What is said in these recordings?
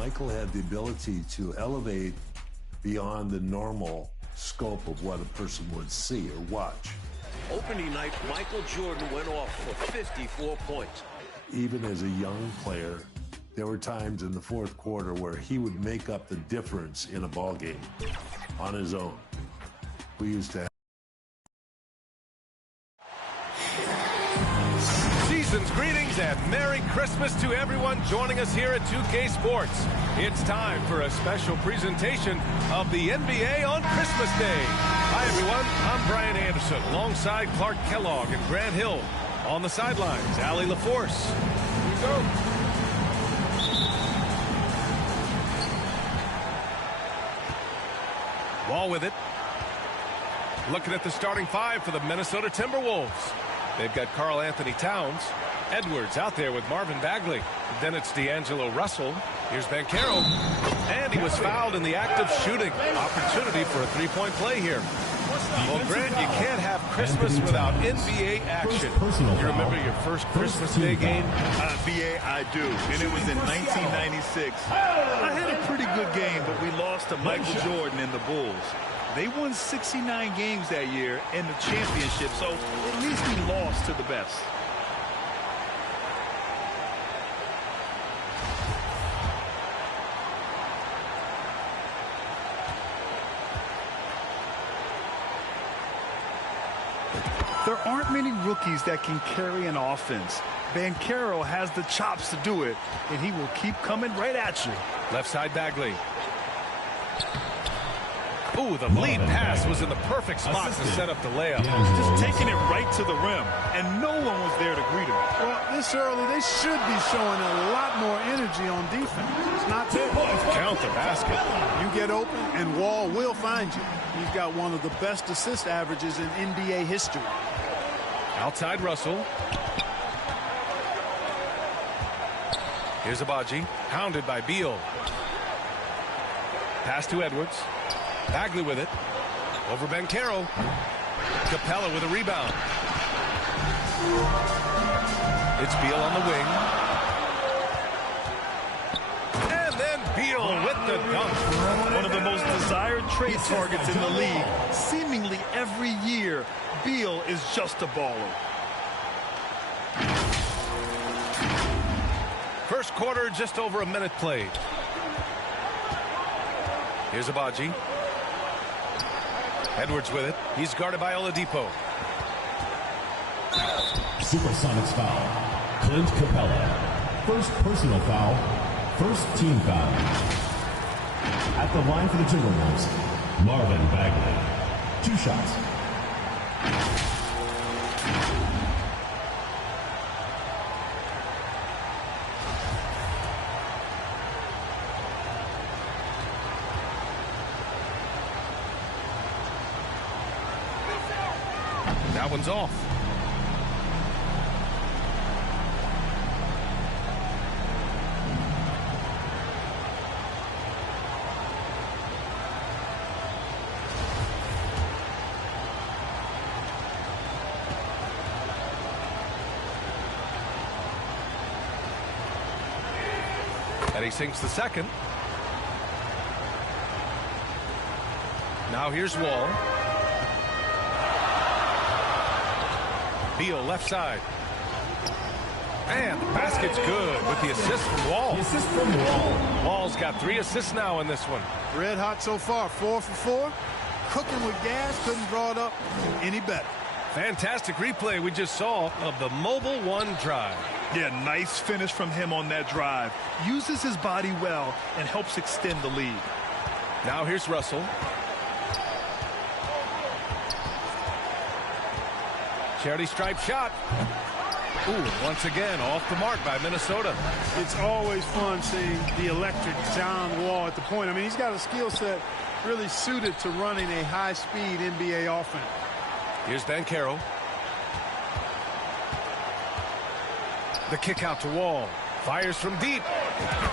Michael had the ability to elevate beyond the normal scope of what a person would see or watch. Opening night, Michael Jordan went off for 54 points. Even as a young player, there were times in the fourth quarter where he would make up the difference in a ball game on his own. We used to have Season's greetings and Merry Christmas to everyone joining us here at 2K Sports. It's time for a special presentation of the NBA on Christmas Day. Hi everyone, I'm Brian Anderson alongside Clark Kellogg and Grant Hill. On the sidelines, Allie LaForce. Here we go. Ball with it. Looking at the starting five for the Minnesota Timberwolves. They've got Karl Anthony Towns. Edwards out there with Marvin Bagley. Then it's D'Angelo Russell. Here's Banchero. And he was fouled in the act of shooting. Opportunity for a three-point play here. Well, Grant, you can't have Christmas without NBA action. You remember your first Christmas Day game? BA, I do. And it was in 1996. I had a pretty good game, but we lost to Michael Jordan and the Bulls. They won 69 games that year in the championship, so at least we lost to the best. There aren't many rookies that can carry an offense. Banchero has the chops to do it, and he will keep coming right at you. Left side Bagley. Ooh, the lead pass was in the perfect spot to set up the layup. Just taking it right to the rim, and no one was there to greet him. Well, this early, they should be showing a lot more energy on defense. It's not there. Count the basket. You get open, and Wall will find you. He's got one of the best assist averages in NBA history. Outside Russell. Here's Abaji, hounded by Beal. Pass to Edwards. Bagley with it. Over Banchero. Capella with a rebound. It's Beal on the wing. And then Beal with the dunk. One of the most desired trade targets in the league. Seemingly every year, Beal is just a baller. First quarter, just over a minute played. Here's Abaji. Edwards with it. He's guarded by Oladipo. Supersonics foul. Clint Capella. First personal foul. First team foul. At the line for the Timberwolves, Marvin Bagley. 2 shots. That one's off. And he sinks the second. Now here's Wall. Beal left side. And the basket's good with the assist from Wall. The assist from Wall. Wall's got 3 assists now in this one. Red hot so far, 4 for 4. Cooking with gas, couldn't draw it up any better. Fantastic replay we just saw of the Mobile One drive. Yeah, nice finish from him on that drive. Uses his body well and helps extend the lead. Now here's Russell. Charity stripe shot. Ooh, once again, off the mark by Minnesota. It's always fun seeing the electric John Wall at the point. I mean, he's got a skill set really suited to running a high-speed NBA offense. Here's Banchero. The kick out to Wall. Fires from deep.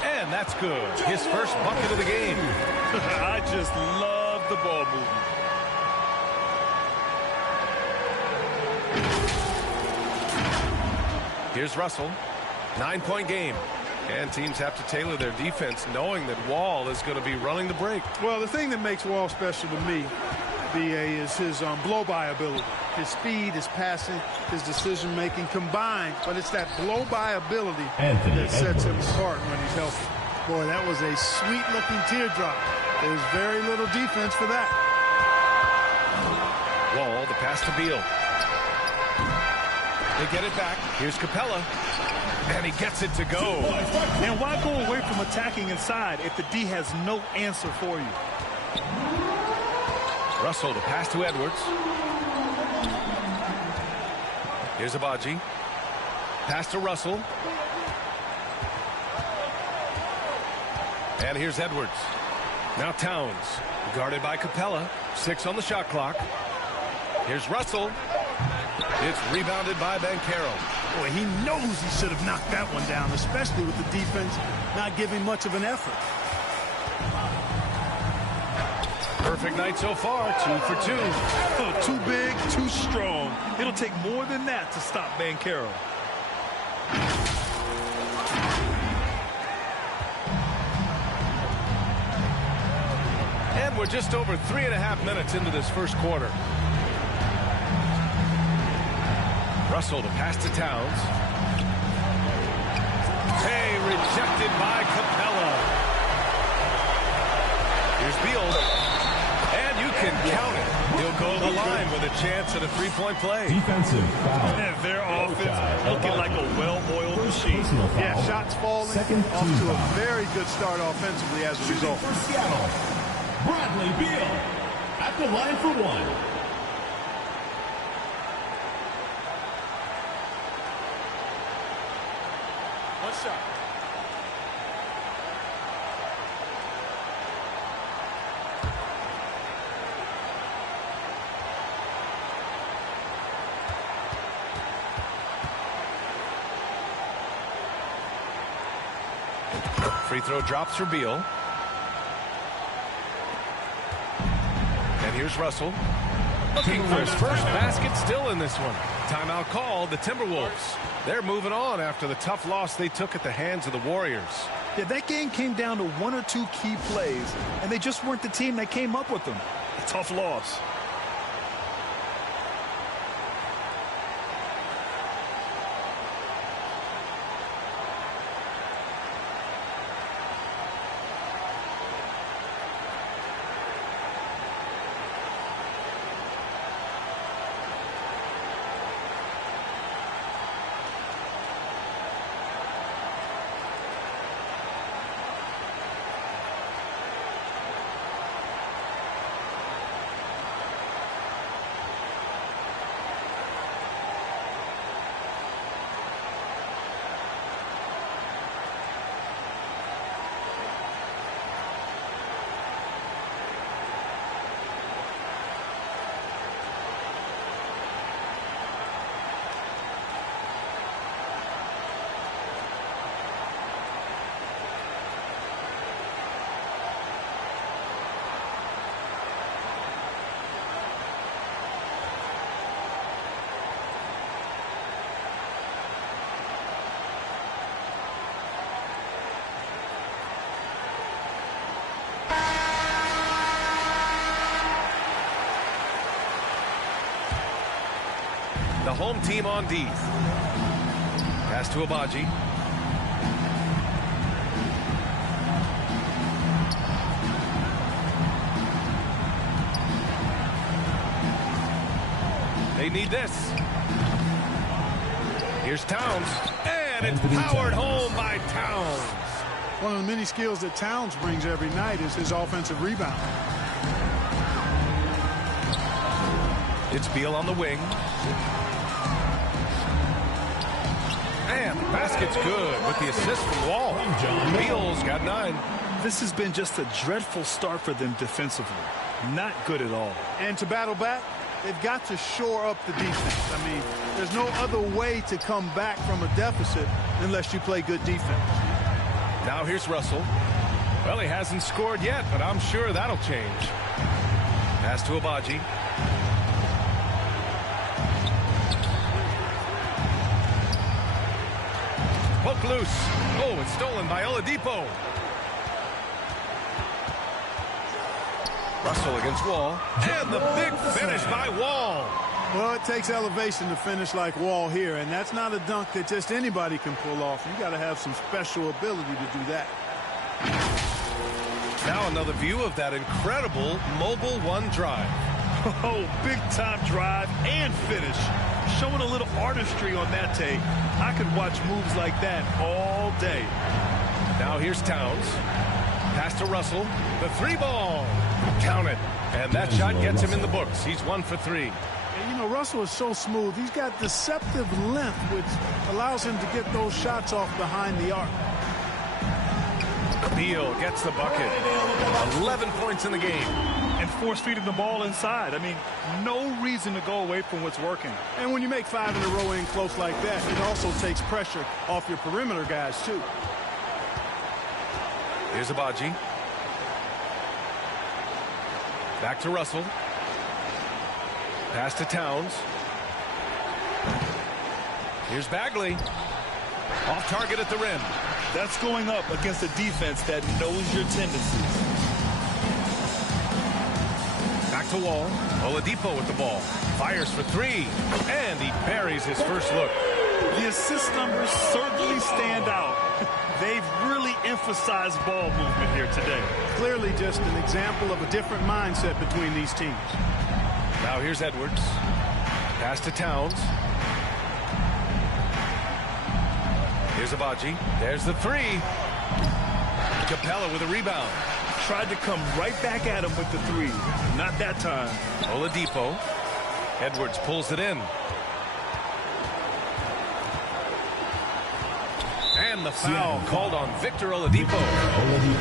And that's good. His first bucket of the game. I just love the ball movement. Here's Russell. 9-point game. And teams have to tailor their defense knowing that Wall is going to be running the break. Well, the thing that makes Wall special to me, B.A., is his blow-by ability. His speed, his passing, his decision-making combined. But it's that blow-by ability that sets him apart when he's healthy. Boy, that was a sweet-looking teardrop. There's very little defense for that. Wall, the pass to Beal. They get it back. Here's Capella. And he gets it to go. And why go away from attacking inside if the D has no answer for you? Russell, the pass to Edwards. Here's Abaji. Pass to Russell. And here's Edwards. Now Towns. Guarded by Capella. 6 on the shot clock. Here's Russell. It's rebounded by Banchero. Boy, he knows he should have knocked that one down, especially with the defense not giving much of an effort. Perfect night so far, 2 for 2. Oh, too big, too strong. It'll take more than that to stop Banchero. And we're just over 3.5 minutes into this first quarter. Russell to pass to Towns. Hey, rejected by Capella. Here's Beal. And you can count it. He'll go to the line with a chance at a three-point play. Defensive foul. And their offense looking like a well-oiled machine. Yeah, shots falling. Off to a very good start offensively as a result. For Seattle, Bradley Beal at the line for one. What's up? Free throw drops for Beal. And here's Russell. Looking for his first basket still in this one. Timeout called, the Timberwolves. They're moving on after the tough loss they took at the hands of the Warriors. Yeah, that game came down to 1 or 2 key plays, and they just weren't the team that came up with them. A tough loss. The home team on D. Pass to Abaji. They need this. Here's Towns. And it's powered home by Towns. One of the many skills that Towns brings every night is his offensive rebound. It's Beal on the wing. And the basket's good with the assist from Wall. Beal's got 9. This has been just a dreadful start for them defensively. Not good at all. And to battle back, they've got to shore up the defense. I mean, there's no other way to come back from a deficit unless you play good defense. Now here's Russell. Well, he hasn't scored yet, but I'm sure that'll change. Pass to Abaji. Poke loose. Oh, it's stolen by Oladipo. Russell against Wall. And the big finish by Wall. Well, it takes elevation to finish like Wall here, and that's not a dunk that just anybody can pull off. You got to have some special ability to do that. Now another view of that incredible mobile one drive. Oh, big-time drive and finish. Showing a little artistry on that tape. I could watch moves like that all day. Now here's Towns. Pass to Russell. The three ball. Count it. And that shot gets him in the books. He's 1 for 3. And, you know, Russell is so smooth. He's got deceptive length, which allows him to get those shots off behind the arc. Beal gets the bucket. 11 points in the game. And force-feeding the ball inside. I mean, no reason to go away from what's working. And when you make 5 in a row in close like that, it also takes pressure off your perimeter guys, too. Here's Abaji. Back to Russell. Pass to Towns. Here's Bagley. Off target at the rim. That's going up against a defense that knows your tendencies. Back to Wall. Oladipo with the ball. Fires for 3. And he buries his first look. The assist numbers certainly stand out. They've really emphasized ball movement here today. Clearly just an example of a different mindset between these teams. Now here's Edwards. Pass to Towns. Here's Abaji. There's the 3. Capella with a rebound. Tried to come right back at him with the 3. Not that time. Oladipo. Edwards pulls it in. And the foul called on Victor Oladipo.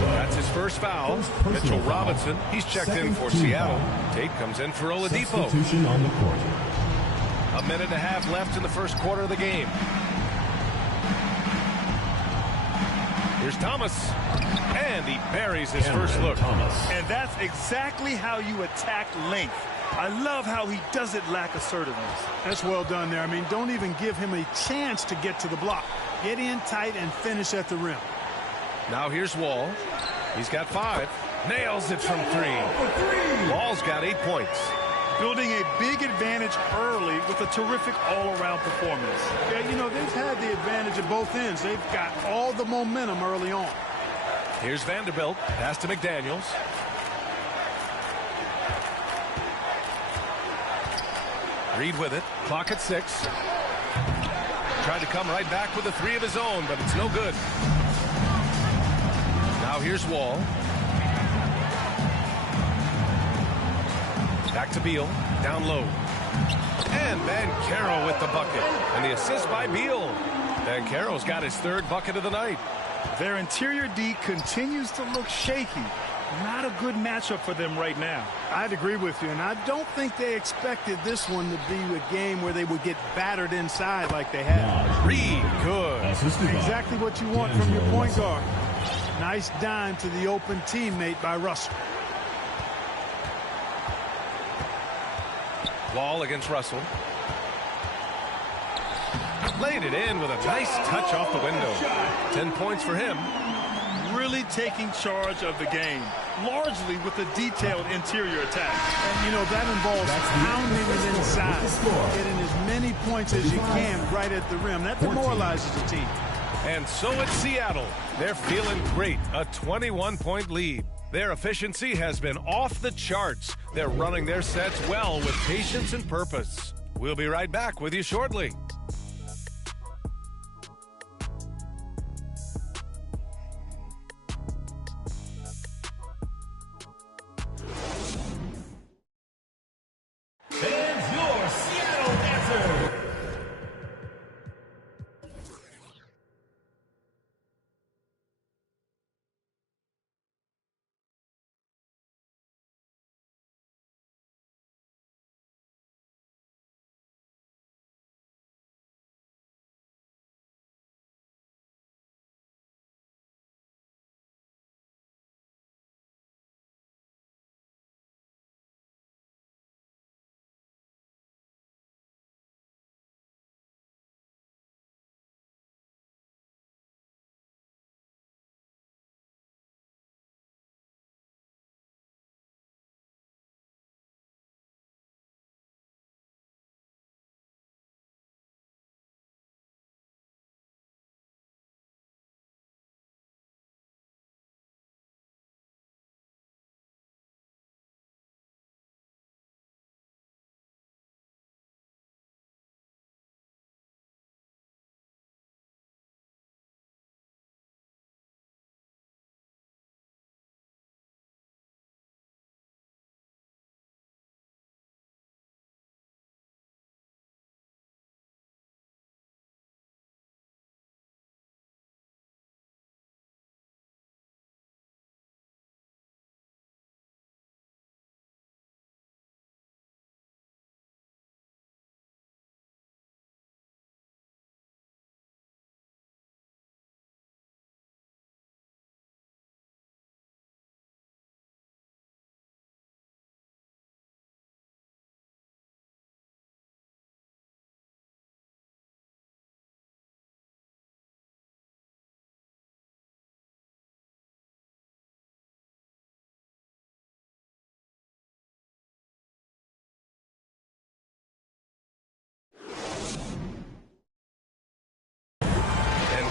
That's his first foul. Mitchell Robinson, he's checked in for Seattle. Tate comes in for Oladipo. Substitution on the court. A minute and a half left in the first quarter of the game. Here's Thomas. And he buries his first look. And that's exactly how you attack length. I love how he doesn't lack assertiveness. That's well done there. I mean, don't even give him a chance to get to the block. Get in tight and finish at the rim. Now here's Wall. He's got 5. Nails it from 3. Wall's got 8 points. Building a big advantage early with a terrific all-around performance. Yeah, you know, they've had the advantage at both ends. They've got all the momentum early on. Here's Vanderbilt. Pass to McDaniels. Reed with it. Clock at 6. Tried to come right back with a 3 of his own, but it's no good. Now here's Wall. Back to Beal. Down low. And Banchero with the bucket. And the assist by Beal. Banchero's got his 3rd bucket of the night. Their interior D continues to look shaky. Not a good matchup for them right now. I'd agree with you, and I don't think they expected this one to be a game where they would get battered inside like they have. Reed, good. Exactly what you want from your point guard. Nice dime to the open teammate by Russell. Wall against Russell. Laid it in with a nice touch off the window. 10 points for him. Really taking charge of the game, largely with a detailed interior attack. And, you know, that involves pounding it inside, getting as many points as you can right at the rim. That demoralizes the team. And so it's Seattle. They're feeling great. A 21-point lead. Their efficiency has been off the charts. They're running their sets well with patience and purpose. We'll be right back with you shortly.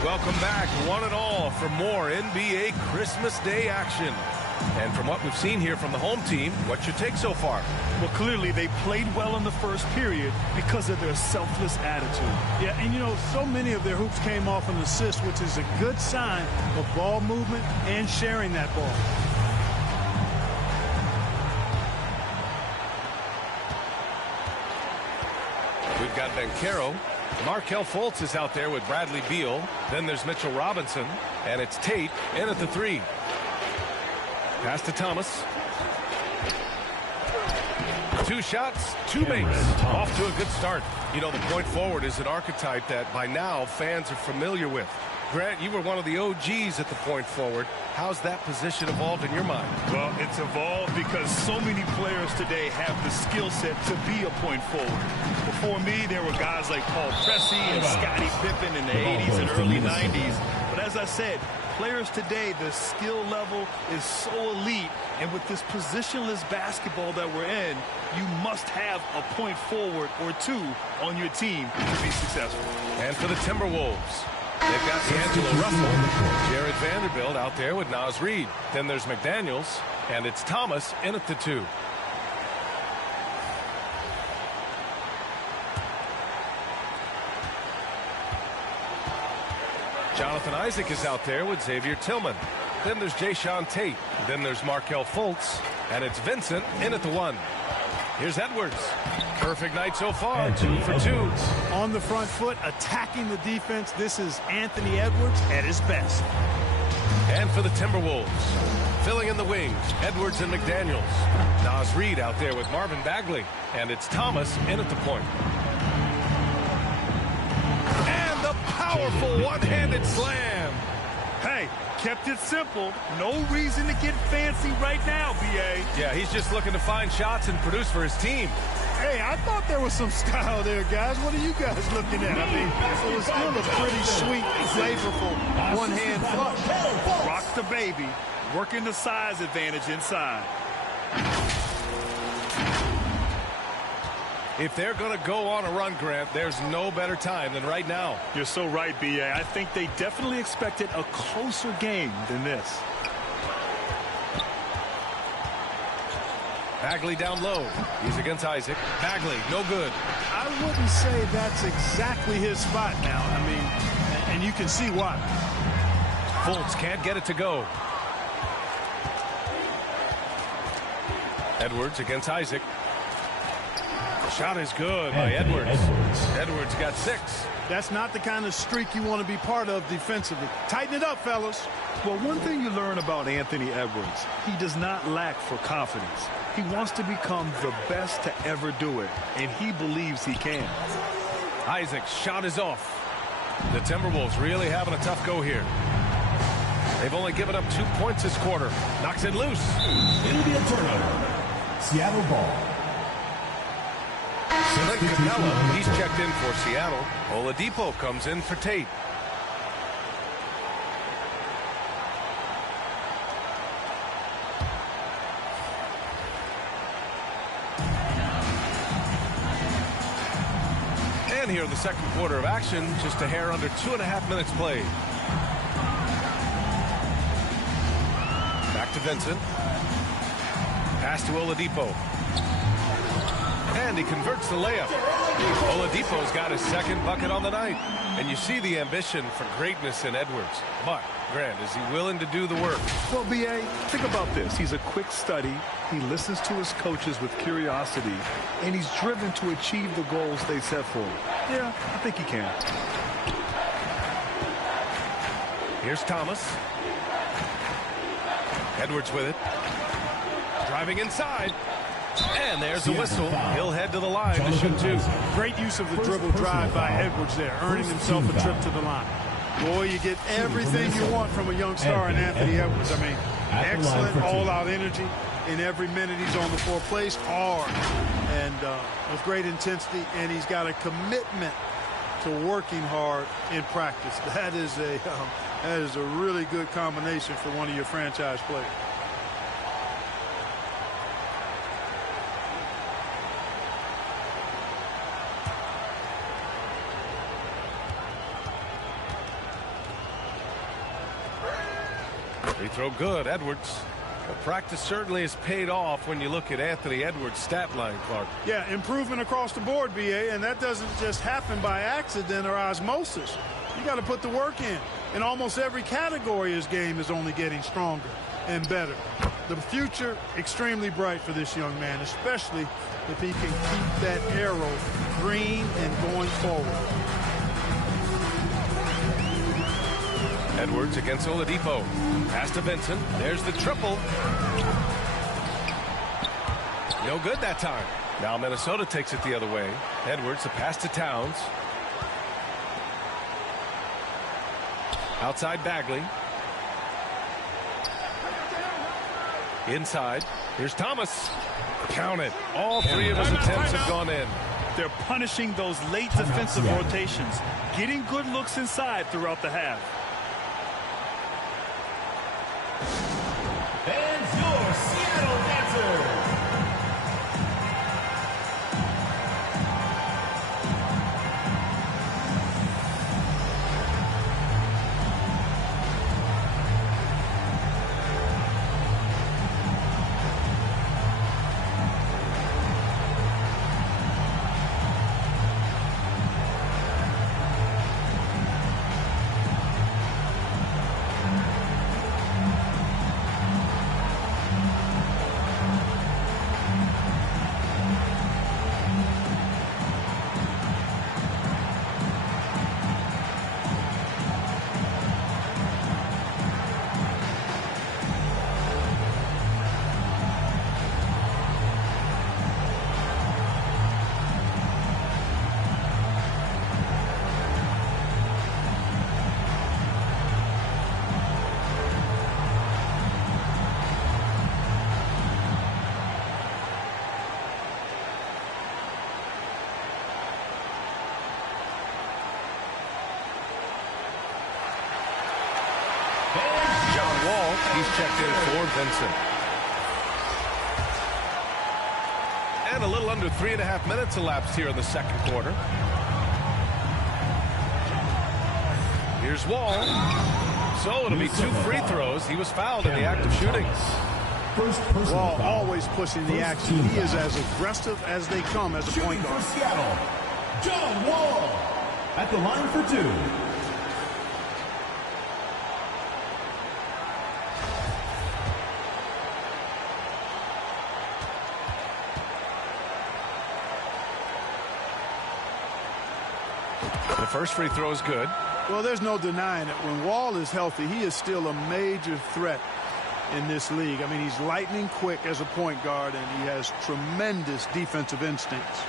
Welcome back, one and all, for more NBA Christmas Day action. And from what we've seen here from the home team, what's your take so far? Well, clearly they played well in the first period because of their selfless attitude. Yeah, and you know, so many of their hoops came off an assist, which is a good sign of ball movement and sharing that ball. We've got Banchero. Markelle Fultz is out there with Bradley Beal. Then there's Mitchell Robinson. And it's Tate in at the 3. Pass to Thomas. 2 shots, 2 makes. Off to a good start. You know, the point forward is an archetype that by now fans are familiar with. Grant, you were one of the OGs at the point forward. How's that position evolved in your mind? Well, it's evolved because so many players today have the skill set to be a point forward. Before me, there were guys like Paul Pressey and Scottie Pippen in the 80s and early 90s. But as I said, players today, the skill level is so elite. And with this positionless basketball that we're in, you must have a point forward or 2 on your team to be successful. And for the Timberwolves, they've got D'Angelo Russell, Jared Vanderbilt out there with Naz Reid. Then there's McDaniels, and it's Thomas in at the 2. Jonathan Isaac is out there with Xavier Tillman. Then there's Jayshawn Tate. Then there's Markelle Fultz, and it's Vincent in at the 1. Here's Edwards. Perfect night so far, 2 for 2. On the front foot, attacking the defense. This is Anthony Edwards at his best. And for the Timberwolves, filling in the wings, Edwards and McDaniels. Naz Reid out there with Marvin Bagley. And it's Thomas in at the point. And the powerful one-handed slam. Hey, kept it simple. No reason to get fancy right now, B.A. Yeah, he's just looking to find shots and produce for his team. Hey, I thought there was some style there, guys. What are you guys looking at? I mean, it was still a pretty sweet, flavorful one-hand flush. Rock the baby, working the size advantage inside. If they're going to go on a run, Grant, there's no better time than right now. You're so right, B.A. I think they definitely expected a closer game than this. Bagley down low. He's against Isaac. Bagley, no good. I wouldn't say that's exactly his spot now. I mean, and you can see why. Fultz can't get it to go. Edwards against Isaac. The shot is good by Edwards. Edwards got 6. That's not the kind of streak you want to be part of defensively. Tighten it up, fellas. Well, one thing you learn about Anthony Edwards, he does not lack for confidence. He wants to become the best to ever do it, and he believes he can. Isaac's shot is off. The Timberwolves really having a tough go here. They've only given up 2 points this quarter. Knocks it loose. It'll be a turnover. Seattle ball. Clint Capella, he's checked in for Seattle. Oladipo comes in for Tate. And here in the second quarter of action, just a hair under 2.5 minutes played. Back to Vincent. Pass to Oladipo. And he converts the layup. Oladipo's got his second bucket on the night. And you see the ambition for greatness in Edwards. But, Grant, is he willing to do the work? Well, B.A., think about this. He's a quick study. He listens to his coaches with curiosity. And he's driven to achieve the goals they set for him. Yeah, I think he can. Here's Thomas. Edwards with it. Driving inside. And there's the whistle. He'll head to the line to shoot 2. Great use of the dribble drive by Edwards there, earning himself a trip to the line. Boy, you get everything you want from a young star in Anthony Edwards. I mean, excellent all-out energy in every minute he's on the floor. Plays hard and with great intensity, and he's got a commitment to working hard in practice. That is a really good combination for one of your franchise players. Free throw good. Edwards. Well, practice certainly has paid off when you look at Anthony Edwards' stat line, Clark. Yeah, improvement across the board, BA, and that doesn't just happen by accident or osmosis. You got to put the work in. In almost every category, his game is only getting stronger and better. The future, extremely bright for this young man, especially if he can keep that arrow green and going forward. Edwards against Oladipo. Pass to Vincent. There's the triple. No good that time. Now Minnesota takes it the other way. Edwards, the pass to Towns. Outside Bagley. Inside. Here's Thomas. Count it. All three of his attempts have gone in. They're punishing those late defensive rotations, getting good looks inside throughout the half. And your Seattle Dancers. He's checked in for Vincent. And a little under 3.5 minutes elapsed here in the second quarter. Here's Wall. So it'll be 2 free throws. He was fouled in the act of shooting. Wall always pushing the action. He is as aggressive as they come as a point guard. For Seattle, John Wall at the line for 2. The first free throw is good. Well, there's no denying it. When Wall is healthy, he is still a major threat in this league. I mean, he's lightning quick as a point guard, and he has tremendous defensive instincts.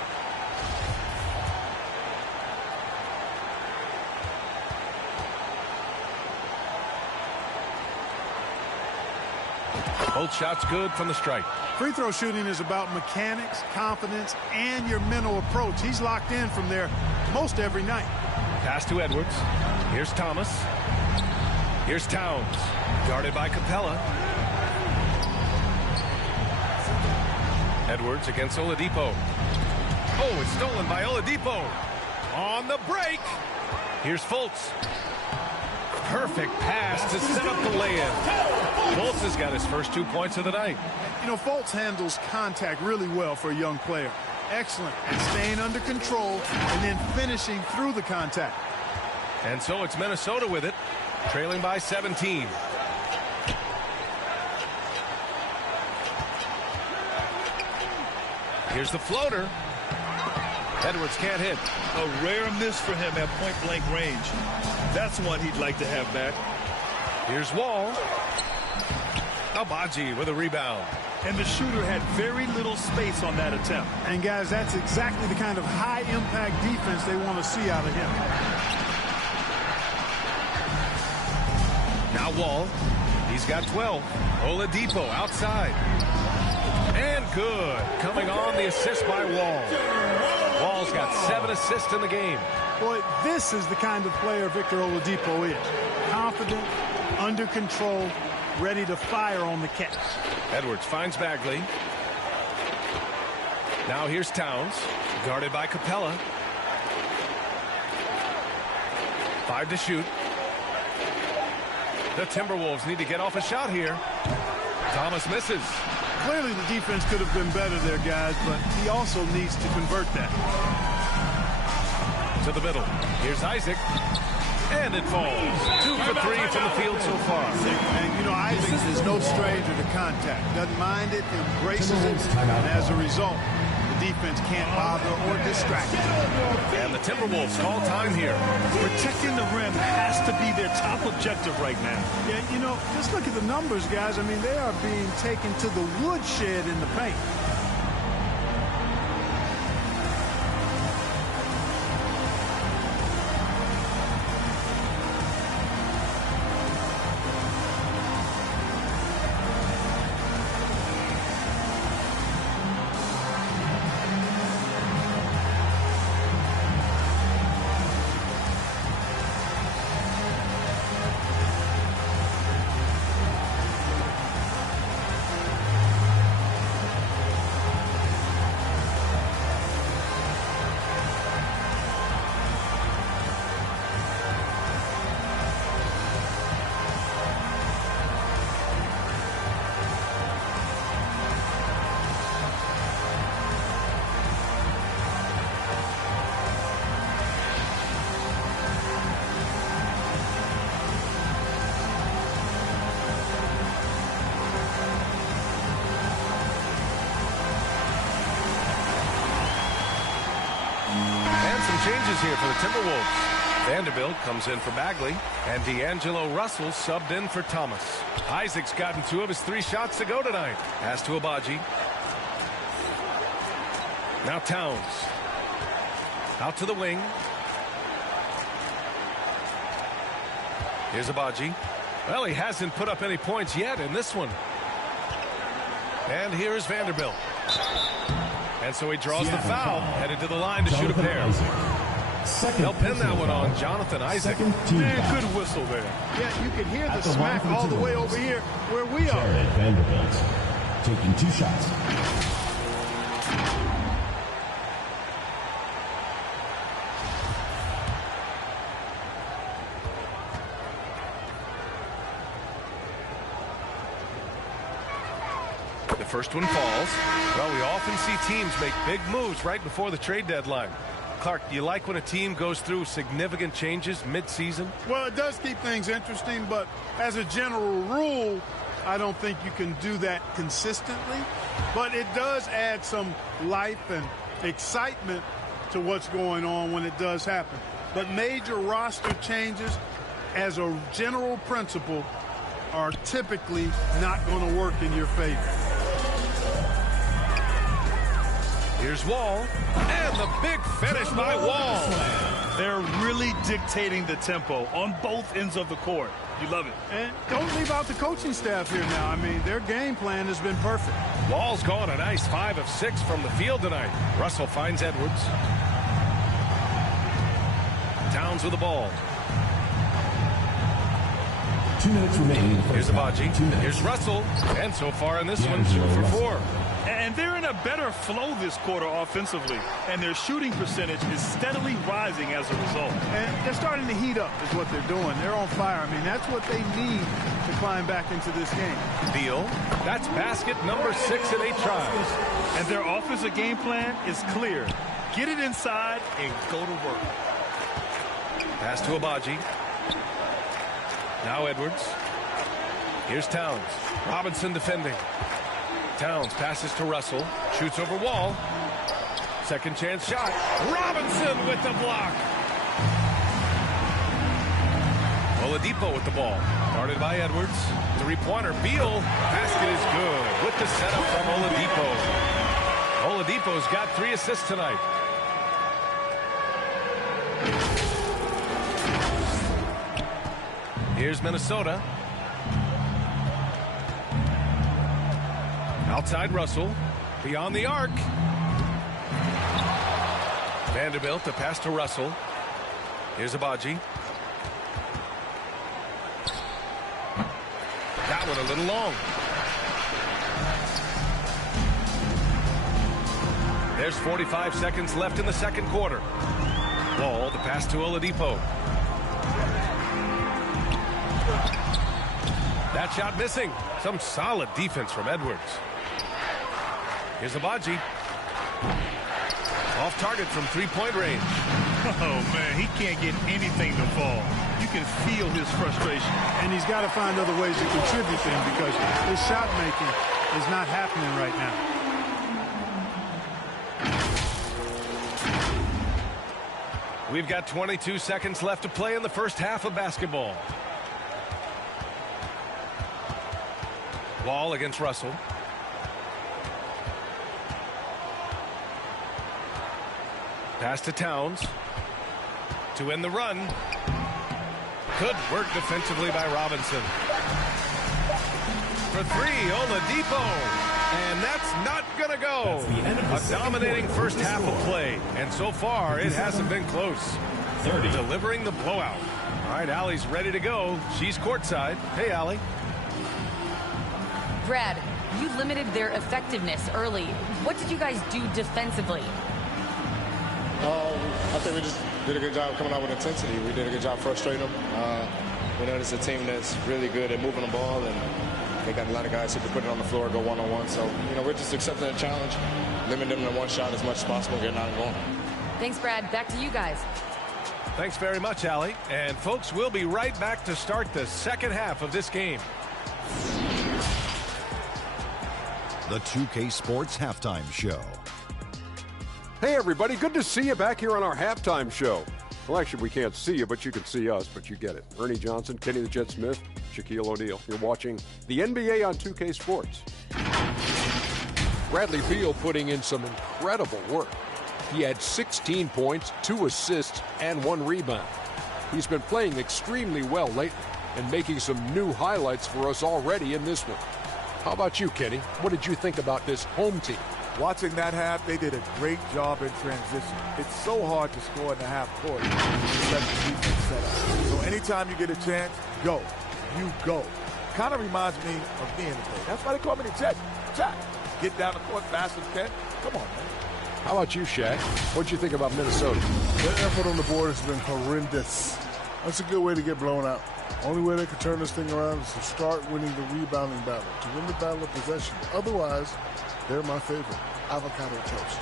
Both shots good from the stripe. Free throw shooting is about mechanics, confidence, and your mental approach. He's locked in from there most every night. Pass to Edwards. Here's Thomas. Here's Towns. Guarded by Capella. Edwards against Oladipo. Oh, it's stolen by Oladipo. On the break. Here's Fultz. Perfect pass to set up the lay-in. Fultz has got his first 2 points of the night. You know, Fultz handles contact really well for a young player. Excellent at staying under control and then finishing through the contact. And so it's Minnesota with it, trailing by 17. Here's the floater. Edwards can't hit. A rare miss for him at point-blank range. That's one he'd like to have back. Here's Wall. Abaji with a rebound. And the shooter had very little space on that attempt. And, guys, that's exactly the kind of high-impact defense they want to see out of him. Now Wall. He's got 12. Oladipo outside. And good. Coming on the assist by Wall. Wall's got 7 assists in the game. Boy, this is the kind of player Victor Oladipo is. Confident, under control, ready to fire on the catch. Edwards finds Bagley. Now here's Towns, guarded by Capella. 5 to shoot. The Timberwolves need to get off a shot here. Thomas misses. Clearly the defense could have been better there, guys, but he also needs to convert that. To the middle. Here's Isaac. And it falls. 2 for 3 from the field so far. And, you know, Isaac is no stranger to contact. Doesn't mind it, embraces it, and as a result, the defense can't bother or distract him. And the Timberwolves call time here. Protecting the rim has to be their top objective right now. Yeah, you know, just look at the numbers, guys. I mean, they are being taken to the woodshed in the paint. Changes here for the Timberwolves. Vanderbilt comes in for Bagley, and D'Angelo Russell subbed in for Thomas. Isaac's gotten 2 of his 3 shots to go tonight. Pass to Abaji. Now Towns. Out to the wing. Here's Abaji. Well, he hasn't put up any points yet in this one. And here's Vanderbilt. And so he draws the foul, headed to the line to shoot a pair. They'll pin that one on Jonathan Isaac. Man, good whistle there. Yeah, you can hear the smack all the way over here where we are. Vanderbilt taking 2 shots. The first one falls. Well, we often see teams make big moves right before the trade deadline. Clark, do you like when a team goes through significant changes mid-season? Well, it does keep things interesting, but as a general rule, I don't think you can do that consistently. But it does add some life and excitement to what's going on when it does happen. But major roster changes, as a general principle, are typically not going to work in your favor. Here's Wall, and the big finish by Wall. They're really dictating the tempo on both ends of the court. You love it. And don't leave out the coaching staff here now. I mean, their game plan has been perfect. Wall's gone a nice 5 of 6 from the field tonight. Russell finds Edwards. Towns with the ball. 2 minutes remaining. Here's Abaji. Here's Russell. And so far in this one, 2 for 4. And they're in a better flow this quarter offensively. And their shooting percentage is steadily rising as a result. And they're starting to heat up is what they're doing. They're on fire. I mean, that's what they need to climb back into this game. Beal. That's basket number 6 in 8 tries. And their offensive game plan is clear. Get it inside and go to work. Pass to Abaji. Now Edwards. Here's Towns. Robinson defending. Towns passes to Russell. Shoots over Wall. Second chance shot. Robinson with the block. Oladipo with the ball. Guarded by Edwards. 3-pointer. Beal. Basket is good with the setup from Oladipo. Oladipo's got 3 assists tonight. Here's Minnesota. Outside Russell. Beyond the arc. Vanderbilt to pass to Russell. Here's Abaji. That one a little long. There's 45 seconds left in the second quarter. Wall to pass to Oladipo. That shot missing. Some solid defense from Edwards. Here's Abaji. Off target from three-point range. Oh, man, he can't get anything to fall. You can feel his frustration. And he's got to find other ways to contribute to him because his shot making is not happening right now. We've got 22 seconds left to play in the first half of basketball. Wall against Russell. Pass to Towns. To end the run. Good work defensively by Robinson. For three, Oladipo. And that's not going to go. A dominating first half of play. And so far, it hasn't been close. 30. Delivering the blowout. All right, Allie's ready to go. She's courtside. Hey, Allie. Brad, you limited their effectiveness early. What did you guys do defensively? I think we just did a good job coming out with intensity. We did a good job frustrating them. We know it's a team that's really good at moving the ball, and they got a lot of guys who can put it on the floor, go one-on-one. So, we're just accepting the challenge, limiting them to one shot as much as possible, getting out and going. Thanks, Brad. Back to you guys. Thanks very much, Allie. And, folks, we'll be right back to start the second half of this game. The 2K Sports Halftime Show. Hey, everybody. Good to see you back here on our halftime show. Well, actually, we can't see you, but you can see us, but you get it. Ernie Johnson, Kenny the Jet Smith, Shaquille O'Neal. You're watching the NBA on 2K Sports. Bradley Beal putting in some incredible work. He had 16 points, 2 assists, and 1 rebound. He's been playing extremely well lately and making some new highlights for us already in this one. How about you, Kenny? What did you think about this home team? Watching that half, they did a great job in transition. It's so hard to score in the half court. Let the defense set up. So anytime you get a chance, go. You go. Kind of reminds me of being a kid. That's why they call me the Jet. Jack. Get down the court fast as you can. Come on, man. How about you, Shaq? What'd you think about Minnesota? Their effort on the board has been horrendous. That's a good way to get blown out. Only way they can turn this thing around is to start winning the rebounding battle, to win the battle of possession. Otherwise, they're my favorite. Avocado toast.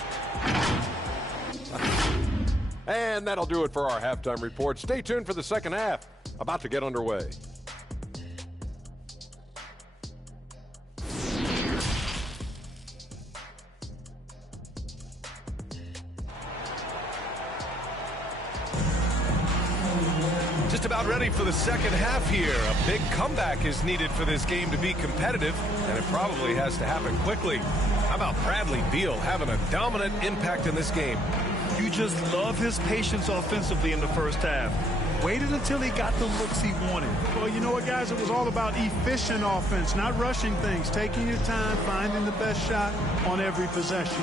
And that'll do it for our halftime report. Stay tuned for the second half. About to get underway. Just about ready for the second half here. A big comeback is needed for this game to be competitive, and it probably has to happen quickly. How about Bradley Beal having a dominant impact in this game? You just love his patience offensively in the first half. Waited until he got the looks he wanted. Well, you know what, guys? It was all about efficient offense, not rushing things, taking your time, finding the best shot on every possession.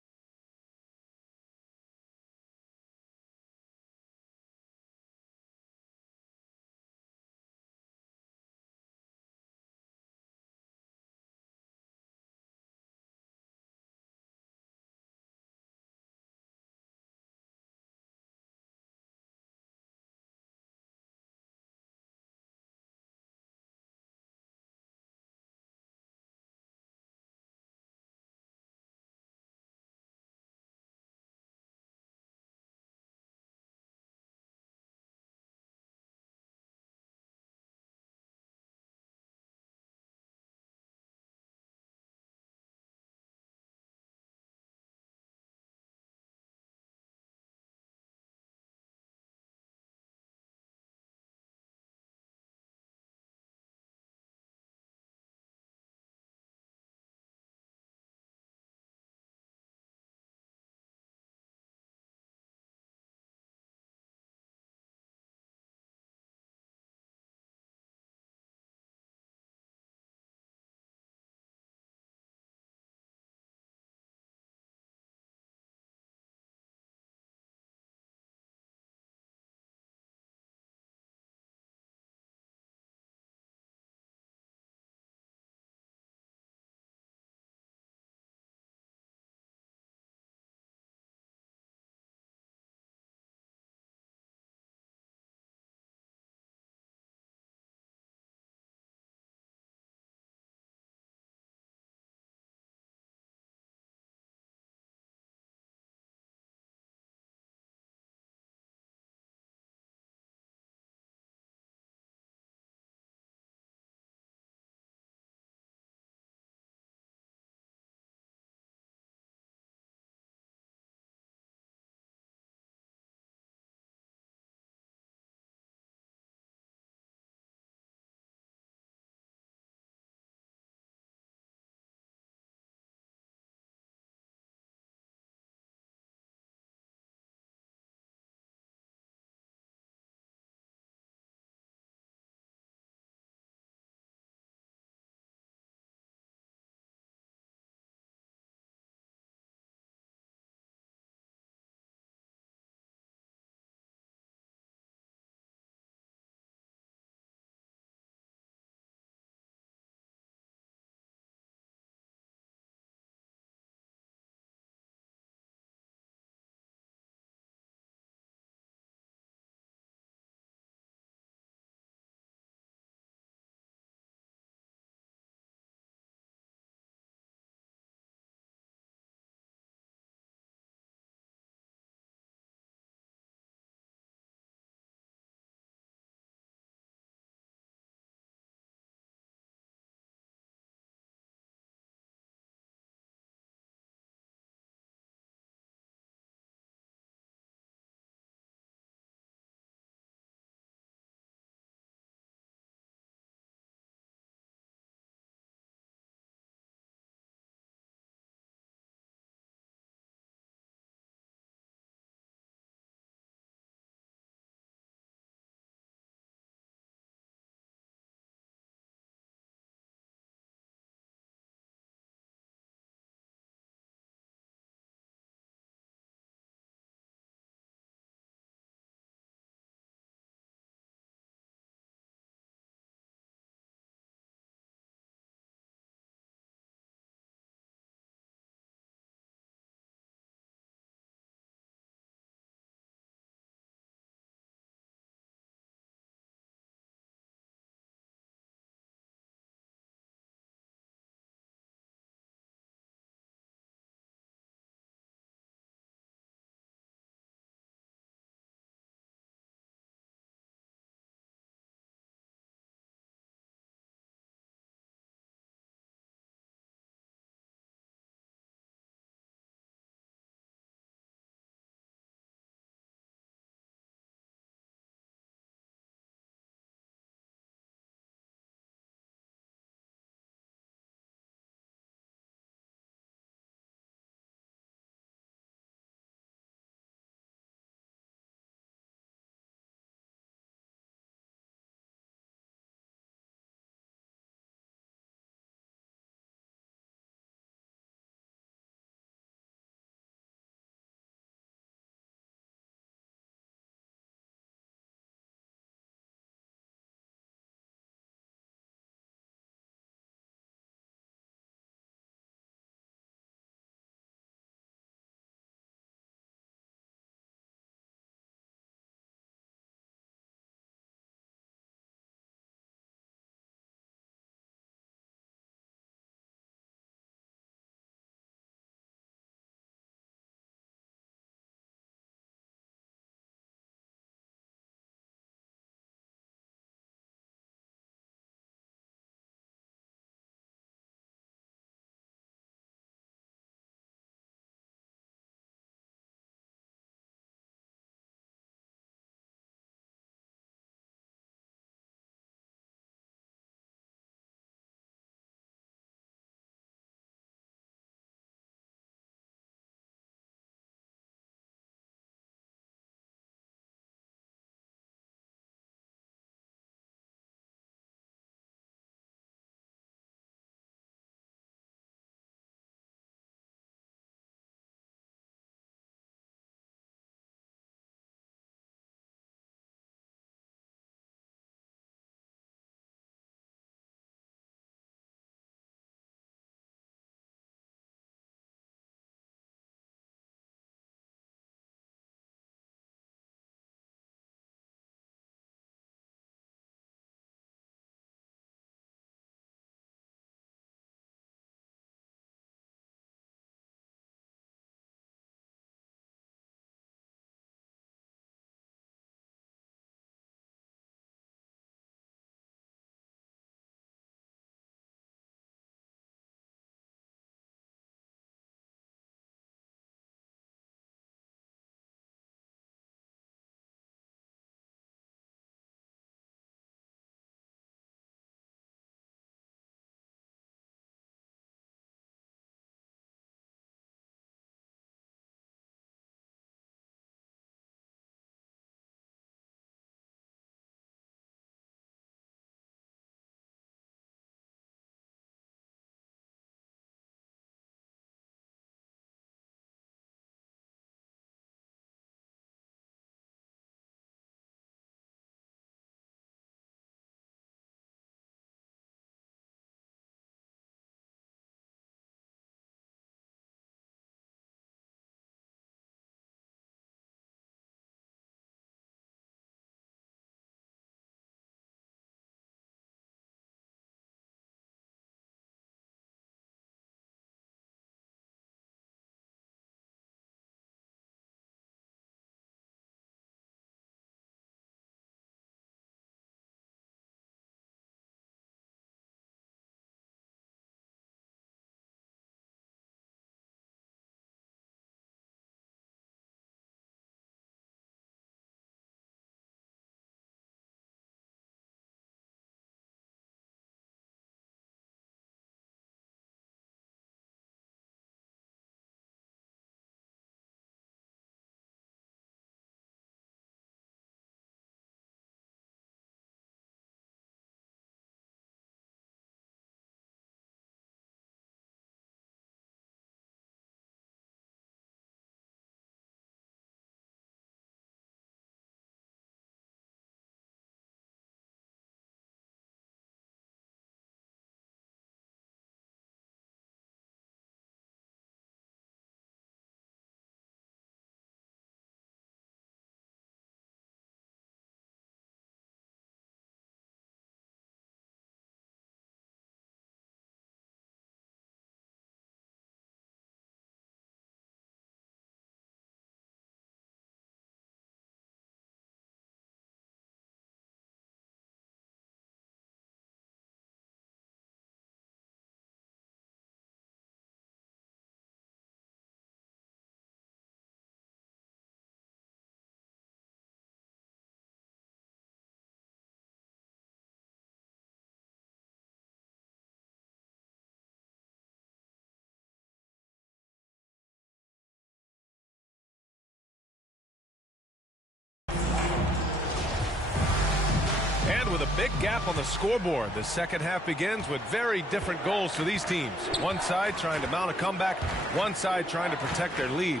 with a big gap on the scoreboard. The second half begins with very different goals for these teams. One side trying to mount a comeback, one side trying to protect their lead.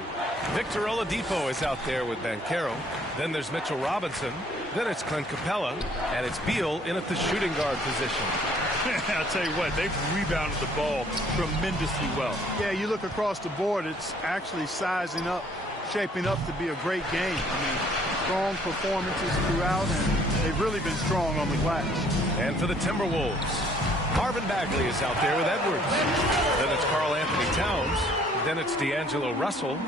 Victor Oladipo is out there with Banchero. Then there's Mitchell Robinson. Then it's Clint Capella. And it's Beal in at the shooting guard position. I'll tell you what, they've rebounded the ball tremendously well. Yeah, you look across the board, it's actually sizing up, shaping up to be a great game. I mean, strong performances throughout, and they've really been strong on the glass. And for the Timberwolves, Marvin Bagley is out there with Edwards. Then it's Karl Anthony Towns. Then it's D'Angelo Russell.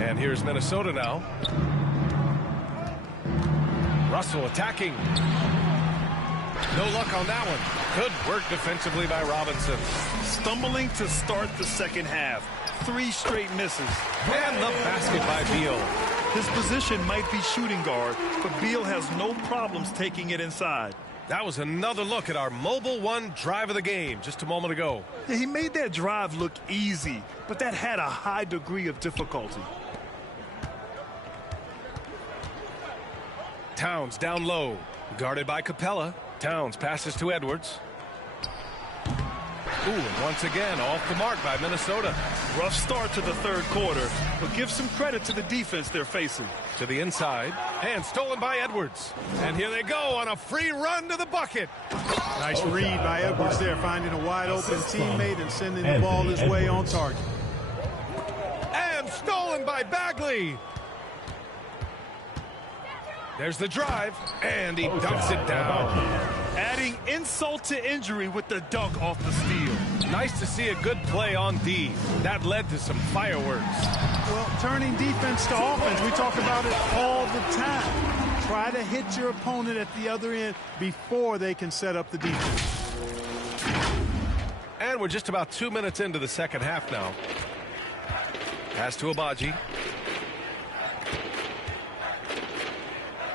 And here's Minnesota now. Russell attacking. No luck on that one. Good work defensively by Robinson. Stumbling to start the second half. 3 straight misses. And the basket by Beal. His position might be shooting guard, but Beal has no problems taking it inside. That was another look at our Mobile One drive of the game just a moment ago. Yeah, he made that drive look easy, but that had a high degree of difficulty. Towns down low, guarded by Capella. Towns passes to Edwards. Ooh, and once again off the mark by Minnesota. Rough start to the third quarter, but give some credit to the defense they're facing. To the inside, and stolen by Edwards. And here they go on a free run to the bucket. Nice read by Edwards there, finding a wide open teammate and sending the ball his way on target. And stolen by Bagley. There's the drive, and he dunks it down. Adding insult to injury with the dunk off the steal. Nice to see a good play on D. That led to some fireworks. Well, turning defense to offense, we talk about it all the time. Try to hit your opponent at the other end before they can set up the defense. And we're just about 2 minutes into the second half now. Pass to Abaji.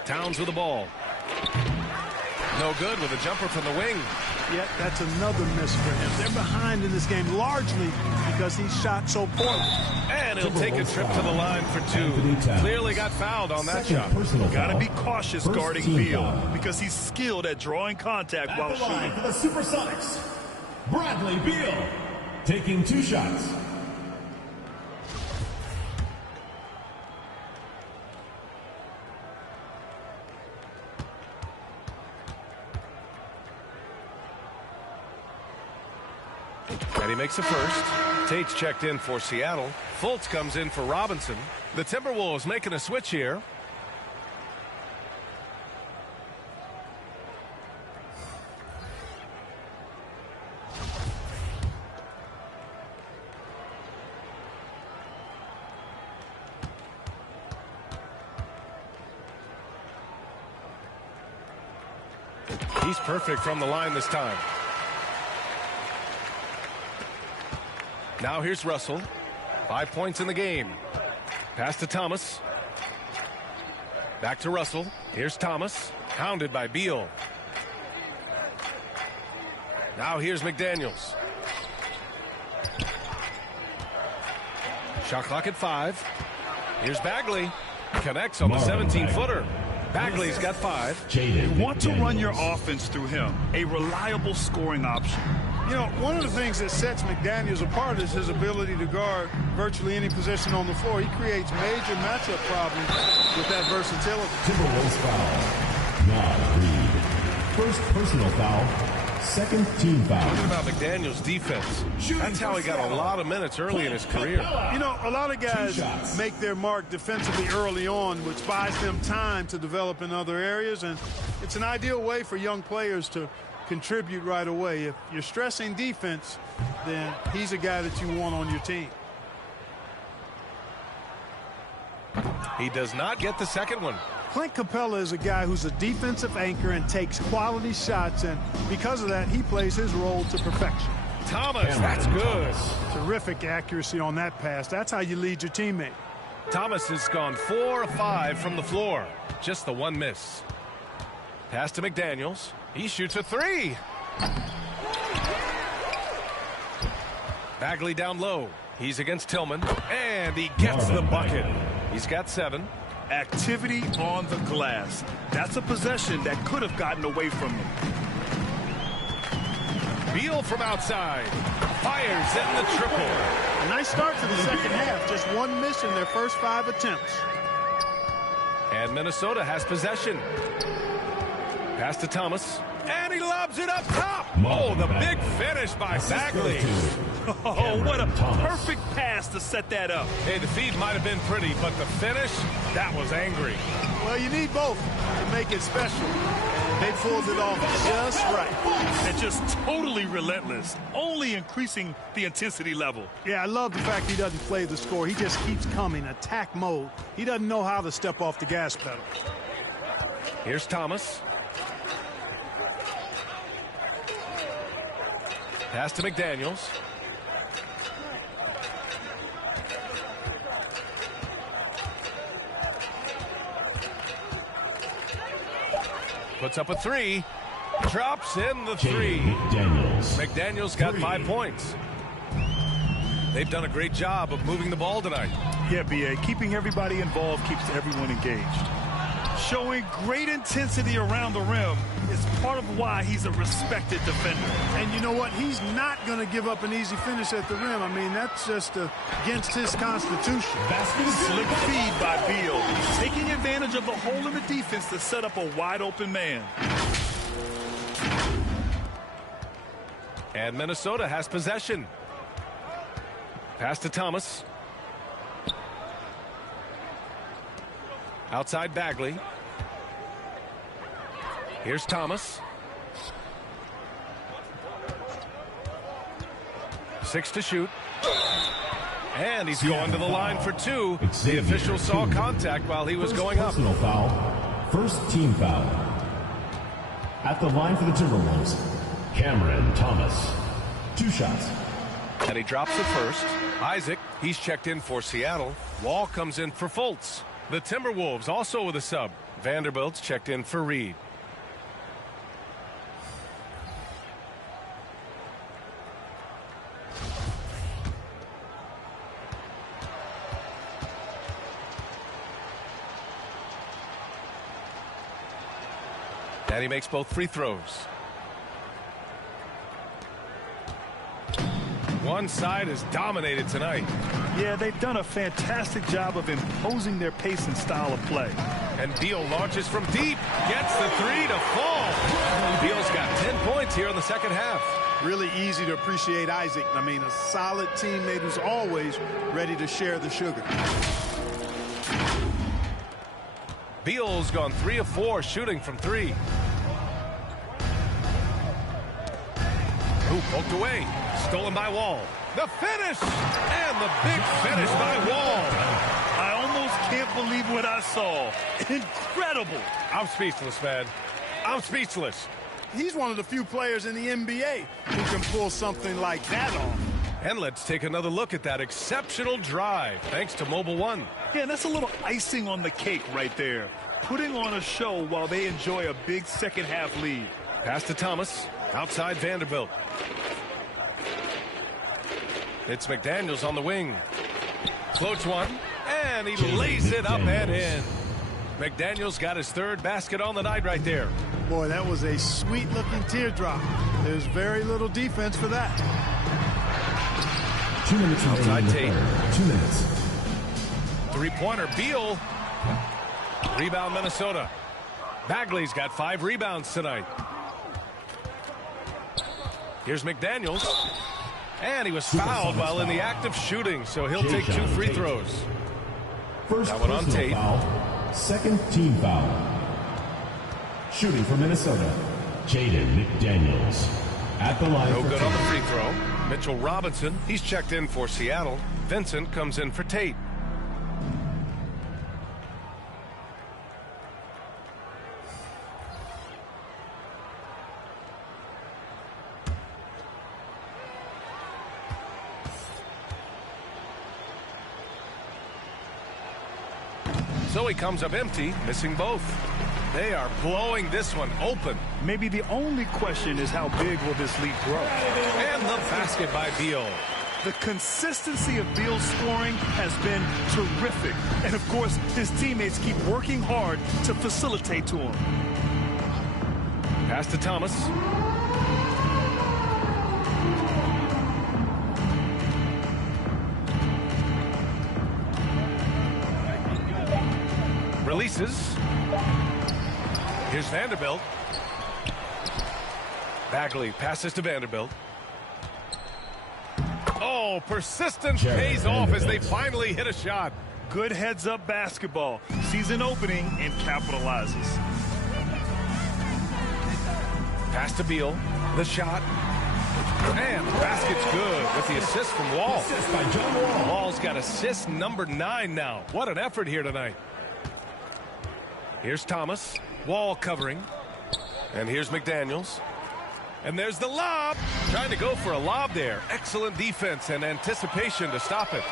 Towns with the ball. No good with a jumper from the wing. Yeah, that's another miss for him. They're behind in this game largely because he shot so poorly. And he'll take a trip to the line for 2. Clearly got fouled on that shot. Got to be cautious guarding Beal because he's skilled at drawing contact while shooting. For the Supersonics, Bradley Beal taking 2 shots. And he makes the first. Tate's checked in for Seattle. Fultz comes in for Robinson. The Timberwolves making a switch here. He's perfect from the line this time. Now here's Russell. 5 points in the game. Pass to Thomas. Back to Russell. Here's Thomas. Hounded by Beal. Now here's McDaniels. Shot clock at 5. Here's Bagley. Connects on the 17-footer. Bagley's got 5. You want to run your offense through him. A reliable scoring option. You know, one of the things that sets McDaniels apart is his ability to guard virtually any position on the floor. He creates major matchup problems with that versatility. Timberwolves foul. Not Reed. First personal foul. Second team foul. Talking about McDaniels' defense. That's how he got a lot of minutes early in his career. You know, a lot of guys make their mark defensively early on, which buys them time to develop in other areas. And it's an ideal way for young players to contribute right away. If you're stressing defense, then he's a guy that you want on your team. He does not get the second one. Clint Capella is a guy who's a defensive anchor and takes quality shots, and because of that, he plays his role to perfection. Thomas, that's good. Terrific accuracy on that pass. That's how you lead your teammate. Thomas has gone 4 of 5 from the floor. Just the 1 miss. Pass to McDaniels. He shoots a 3. Bagley down low. He's against Tillman, and he gets the bucket. He's got 7. Activity on the glass. That's a possession that could have gotten away from him. Beal from outside. Fires in the triple. A nice start to the second half. Just 1 miss in their first 5 attempts. And Minnesota has possession. Pass to Thomas. And he lobs it up top. Oh, the big finish by Bagley. Oh, what a perfect pass to set that up. Hey, the feed might have been pretty, but the finish, that was angry. Well, you need both to make it special. They pulled it off just right. And just totally relentless, only increasing the intensity level. Yeah, I love the fact he doesn't play the score. He just keeps coming, attack mode. He doesn't know how to step off the gas pedal. Here's Thomas. Pass to McDaniels. Puts up a 3. Drops in the 3. McDaniels got 5 points. They've done a great job of moving the ball tonight. Yeah, B.A. Keeping everybody involved keeps everyone engaged. Showing great intensity around the rim is part of why he's a respected defender. And you know what? He's not going to give up an easy finish at the rim. I mean, that's just against his constitution. Slick feed by Beal, taking advantage of the hole in the defense to set up a wide-open man. And Minnesota has possession. Pass to Thomas. Outside Bagley. Here's Thomas. 6 to shoot. And he's going to the line for 2. The official saw contact while he was going up. Personal foul. First team foul. At the line for the Timberwolves, Cameron Thomas. 2 shots. And he drops it first. Isaac, he's checked in for Seattle. Wall comes in for Fultz. The Timberwolves also with a sub. Vanderbilt's checked in for Reed. And he makes both free throws. One side is dominated tonight. Yeah, they've done a fantastic job of imposing their pace and style of play. And Beal launches from deep. Gets the 3 to fall. Beal's got 10 points here in the second half. Really easy to appreciate Isaac. I mean, a solid teammate who's always ready to share the sugar. Beal's gone 3 of 4 shooting from 3. Ooh, poked away. Stolen by Wall. The finish! And the big finish by Wall. I almost can't believe what I saw. Incredible. I'm speechless, man. I'm speechless. He's one of the few players in the NBA who can pull something like that off. And let's take another look at that exceptional drive, thanks to Mobile One. Yeah, that's a little icing on the cake right there. Putting on a show while they enjoy a big second half lead. Pass to Thomas. Outside Vanderbilt. It's McDaniels on the wing. Floats one, and he lays it up and in. McDaniels got his 3rd basket on the night right there. Boy, that was a sweet-looking teardrop. There's very little defense for that. 2 minutes outside Tate. 2 minutes. 3-pointer, Beal. Rebound, Minnesota. Bagley's got 5 rebounds tonight. Here's McDaniels. And he was fouled while in the act of shooting, so he'll take 2 free throws. First that one on Tate. Foul, 2nd team foul. Shooting for Minnesota, Jaden McDaniels. At the line. No good on the free throw. Mitchell Robinson, he's checked in for Seattle. Vincent comes in for Tate. So he comes up empty, missing both. They are blowing this one open. Maybe the only question is how big will this lead grow? And the basket by Beal. The consistency of Beal's scoring has been terrific. And, of course, his teammates keep working hard to facilitate to him. Pass to Thomas. Releases. Here's Vanderbilt. Bagley passes to Vanderbilt. Oh, persistence pays off as they finally hit a shot. Good heads-up basketball. Sees an opening and capitalizes. Pass to Beal. The shot. And the basket's good with the assist from Wall. Assist by John Wall. Wall's got assist number 9 now. What an effort here tonight. Here's Thomas. Wall covering. And here's McDaniels. And there's the lob. Trying to go for a lob there. Excellent defense and anticipation to stop it.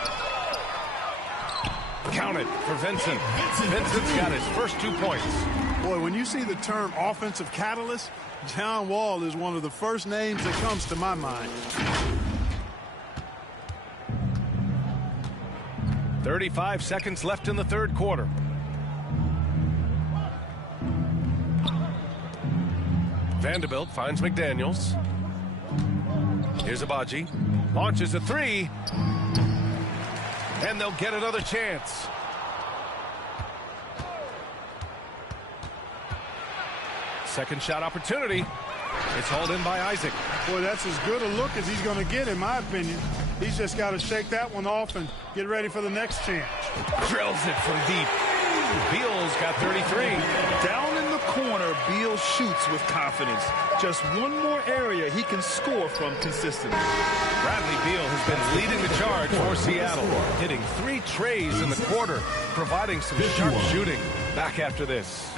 Counted for Vincent. Vincent's got his first 2 points. Boy, when you see the term offensive catalyst, John Wall is one of the first names that comes to my mind. 35 seconds left in the third quarter. Vanderbilt finds McDaniels. Here's Abaji. Launches a 3. And they'll get another chance. Second shot opportunity. It's hauled in by Isaac. Boy, that's as good a look as he's going to get, in my opinion. He's just got to shake that one off and get ready for the next chance. Drills it from deep. Beal's got 33. Down in the corner, Beal shoots with confidence. Just one more area he can score from consistently. Bradley Beal has been leading the charge for Seattle, hitting 3 trays in the quarter, providing some sharp shooting. Back after this.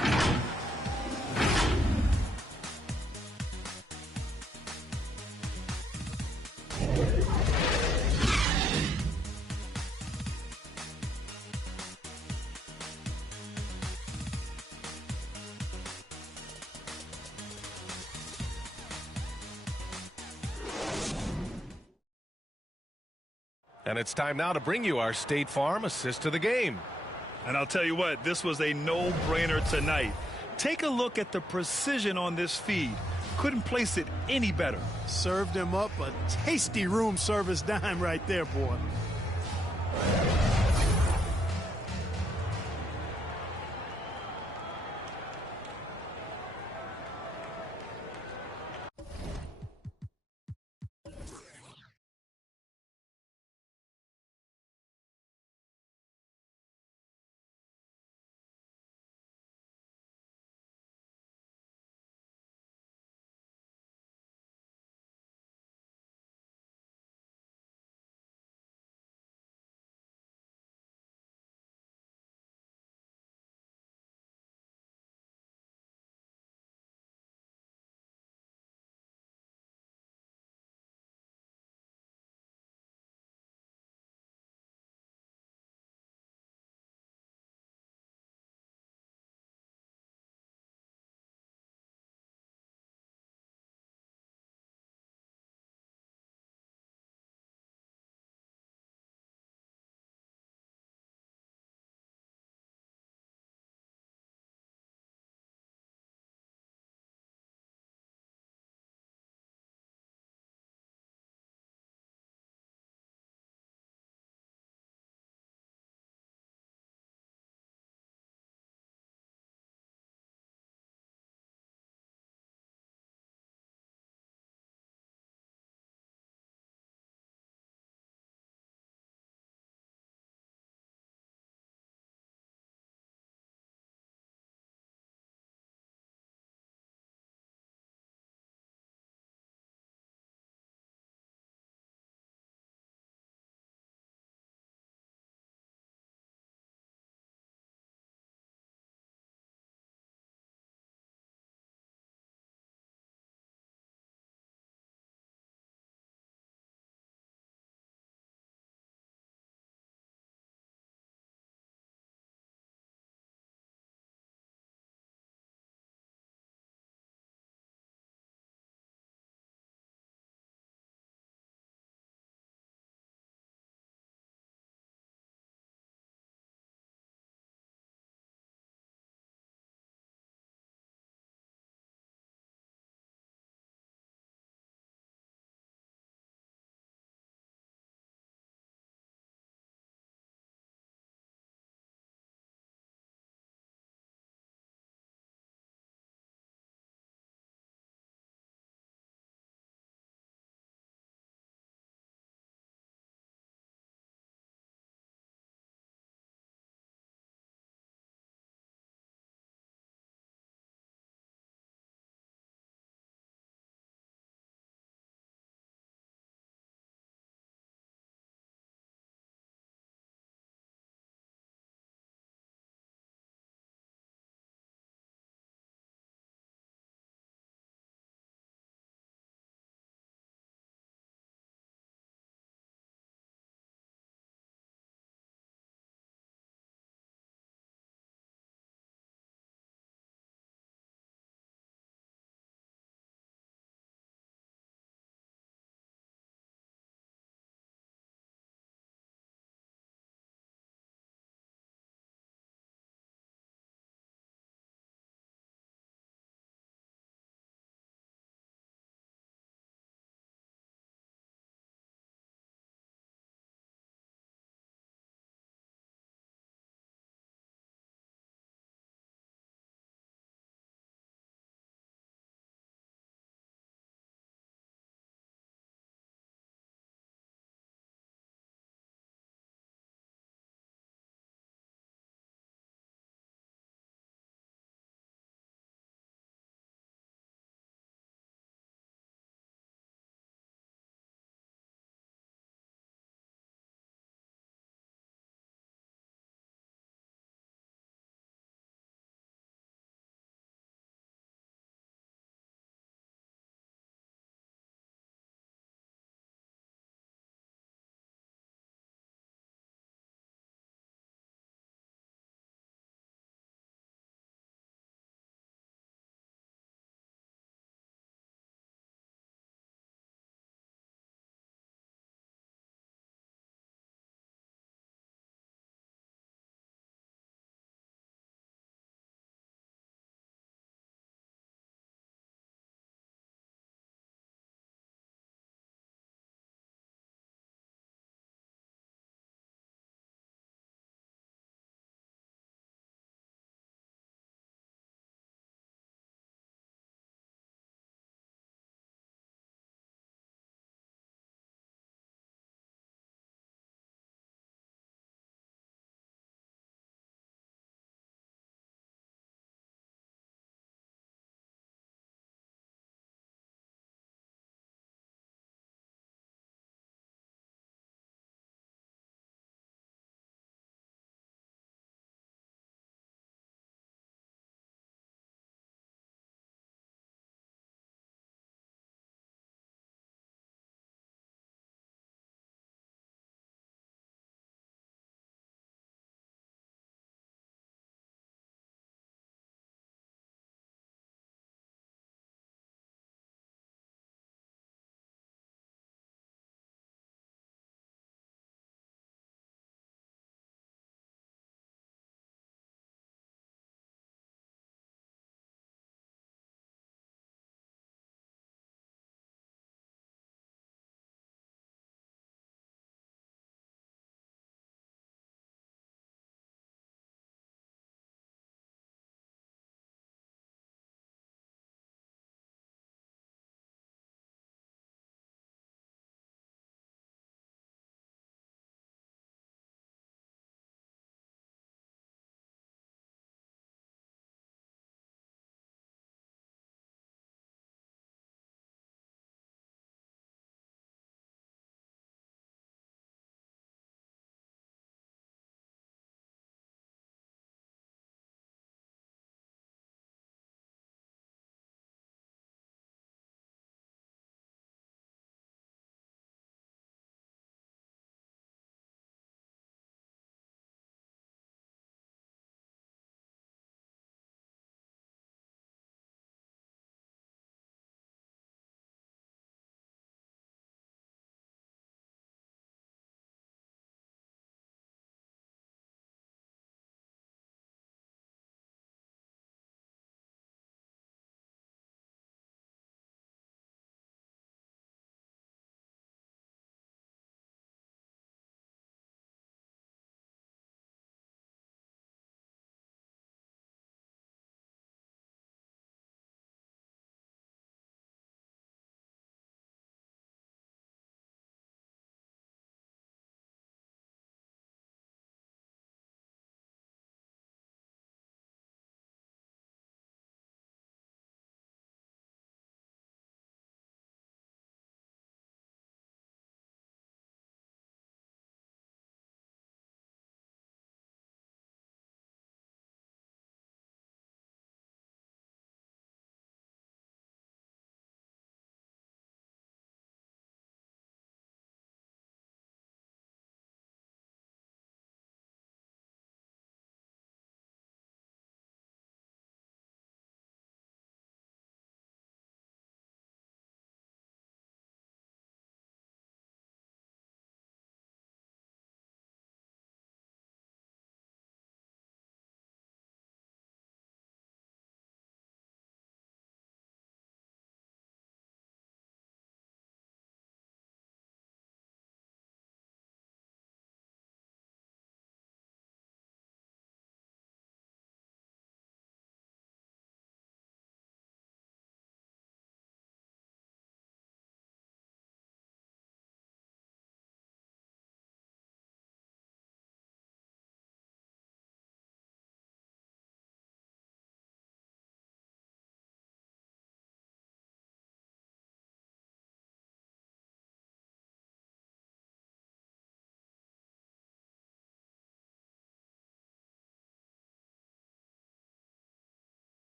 And it's time now to bring you our State Farm assist to the game. And I'll tell you what, this was a no-brainer tonight. Take a look at the precision on this feed. Couldn't place it any better. Served him up a tasty room service dime right there, boy.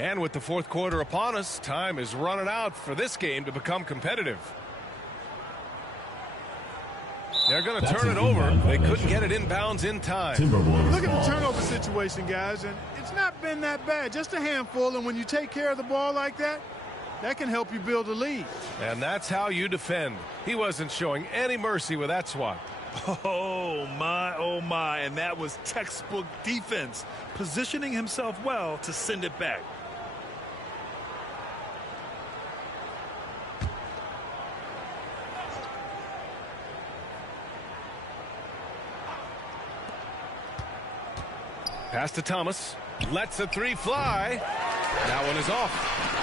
And with the fourth quarter upon us, time is running out for this game to become competitive. They're going to turn it over. They couldn't get it inbounds in time. Look at the turnover situation, guys, and it's not been that bad. Just a handful, and when you take care of the ball like that, that can help you build a lead. And that's how you defend. He wasn't showing any mercy with that swat. Oh, my, and that was textbook defense, positioning himself well to send it back. Pass to Thomas. Lets the three fly. That one is off.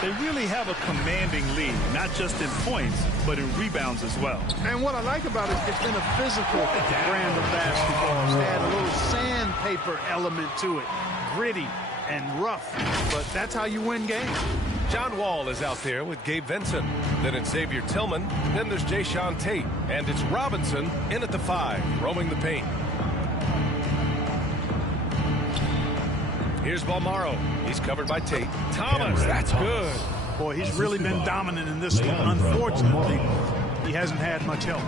They really have a commanding lead, not just in points, but in rebounds as well. And what I like about it, it's been a physical brand of basketball. It's had a little sandpaper element to it. Gritty and rough, but that's how you win games. John Wall is out there with Gabe Vincent. Then it's Xavier Tillman. Then there's Jayshawn Tate. And it's Robinson in at the 5, roaming the paint. Here's Balmaro. He's covered by Tate. Thomas, that's good. Boy, he's really been dominant in this one. Unfortunately, he hasn't had much help.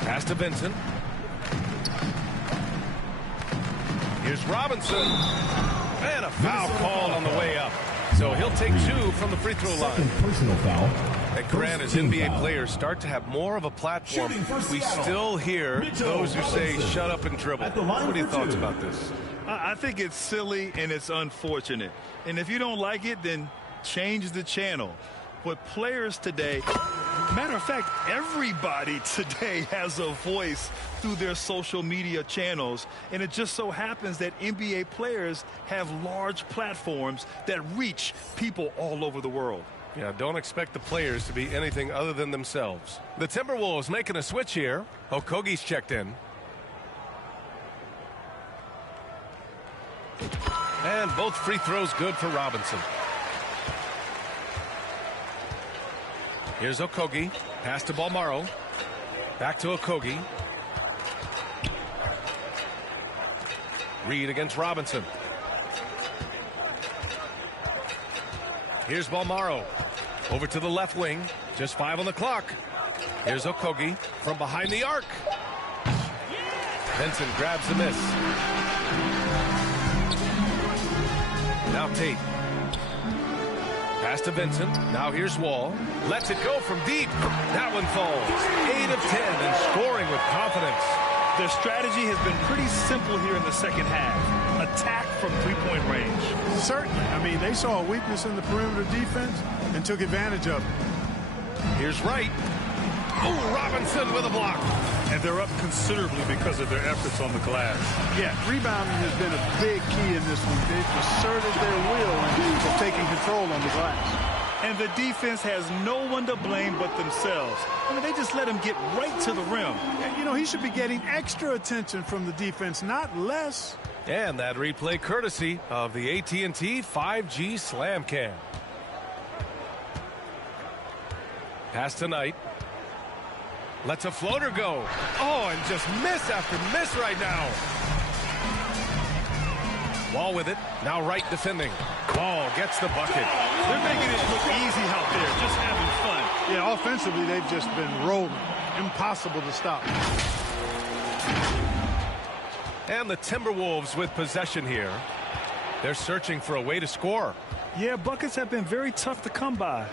Pass to Vincent. Here's Robinson. And a foul called on the way up. So he'll take 2 from the free throw line. Personal foul. And Grant, as NBA players start to have more of a platform, we still hear those who say shut up and dribble. What are your thoughts about this? I think it's silly and it's unfortunate. And if you don't like it, then change the channel. But players today, matter of fact, everybody today has a voice through their social media channels. And it just so happens that NBA players have large platforms that reach people all over the world. Yeah, don't expect the players to be anything other than themselves. The Timberwolves making a switch here. Okogie's checked in. And both free throws good for Robinson. Here's Okogie. Pass to Balmaro. Back to Okogie. Reed against Robinson. Here's Balmaro. Over to the left wing. Just 5 on the clock. Here's Okogie from behind the arc. Vincent grabs the miss. Now Tate. Pass to Vincent. Now here's Wall. Lets it go from deep. That one falls. 8 of 10 and scoring with confidence. Their strategy has been pretty simple here in the second half. Attack from three-point range. Certainly. I mean, they saw a weakness in the perimeter defense and took advantage of it. Here's Wright. Oh, Robinson with a block. And they're up considerably because of their efforts on the glass. Yeah, rebounding has been a big key in this one. They've asserted their will of taking control on the glass. And the defense has no one to blame but themselves. I mean, they just let him get right to the rim. You know, he should be getting extra attention from the defense, not less. And that replay courtesy of the AT&T 5G Slam Cam. Pass to Knight. Lets a floater go. Oh, and just miss after miss right now. Wall with it. Now Wright defending. Wall gets the bucket. They're making it look easy out there, just having fun. Yeah, offensively, they've just been rolling. Impossible to stop. And the Timberwolves with possession here. They're searching for a way to score. Yeah, buckets have been very tough to come by.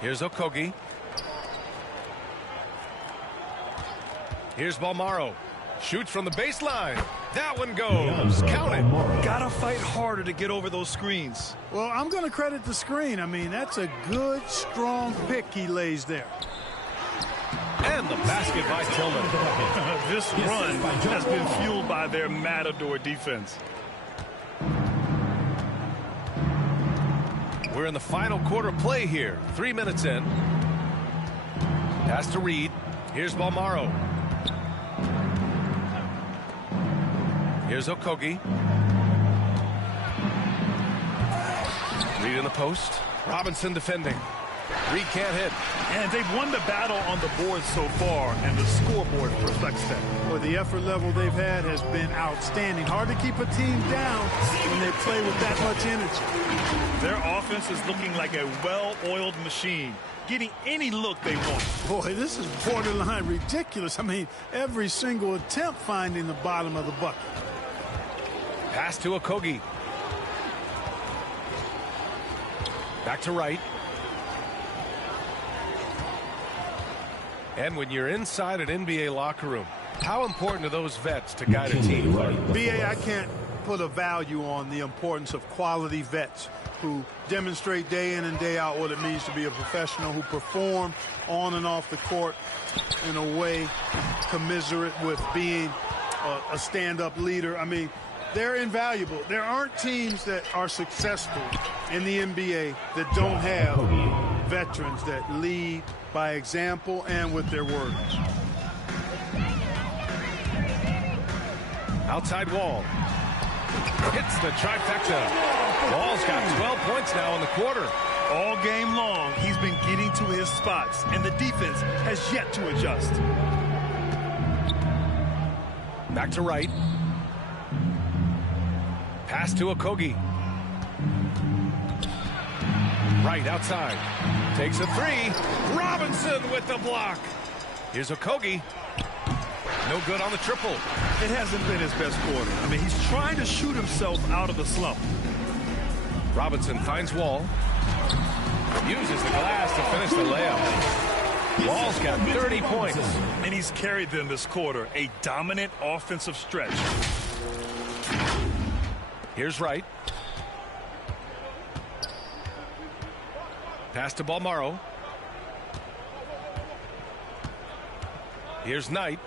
Here's Okogie. Here's Balmaro. Shoots from the baseline. That one goes. Count it. Gotta fight harder to get over those screens. Well, I'm going to credit the screen. I mean, that's a good, strong pick he lays there. And the basket by Tillman. This run has been fueled by their Matador defense. We're in the final quarter play here. 3 minutes in. Pass to Reed. Here's Balmaro. Here's Okogie. Reed in the post. Robinson defending. Reed can't hit. And they've won the battle on the board so far, and the scoreboard reflects that. Well, the effort level they've had has been outstanding. Hard to keep a team down when they play with that much energy. Their offense is looking like a well-oiled machine, getting any look they want. Boy, this is borderline ridiculous. I mean, every single attempt finding the bottom of the bucket. Pass to Okogie. Back to Wright. And when you're inside an NBA locker room, how important are those vets to guide a team? BA, I can't put a value on the importance of quality vets who demonstrate day in and day out what it means to be a professional, who perform on and off the court in a way commiserate with being a stand-up leader. I mean, they're invaluable. There aren't teams that are successful in the NBA that don't have veterans that lead by example and with their words. Outside Wall. Hits the trifecta. Wall's got 12 points now in the quarter. All game long, he's been getting to his spots, and the defense has yet to adjust. Back to Wright. Pass to Okogie. Wright outside. Takes a three. Robinson with the block. Here's Okogie. No good on the triple. It hasn't been his best quarter. I mean, he's trying to shoot himself out of the slump. Robinson finds Wall. Uses the glass to finish the layup. Wall's got 30 points. And he's carried them this quarter. A dominant offensive stretch. Here's Wright. Pass to Balmaro. Here's Knight.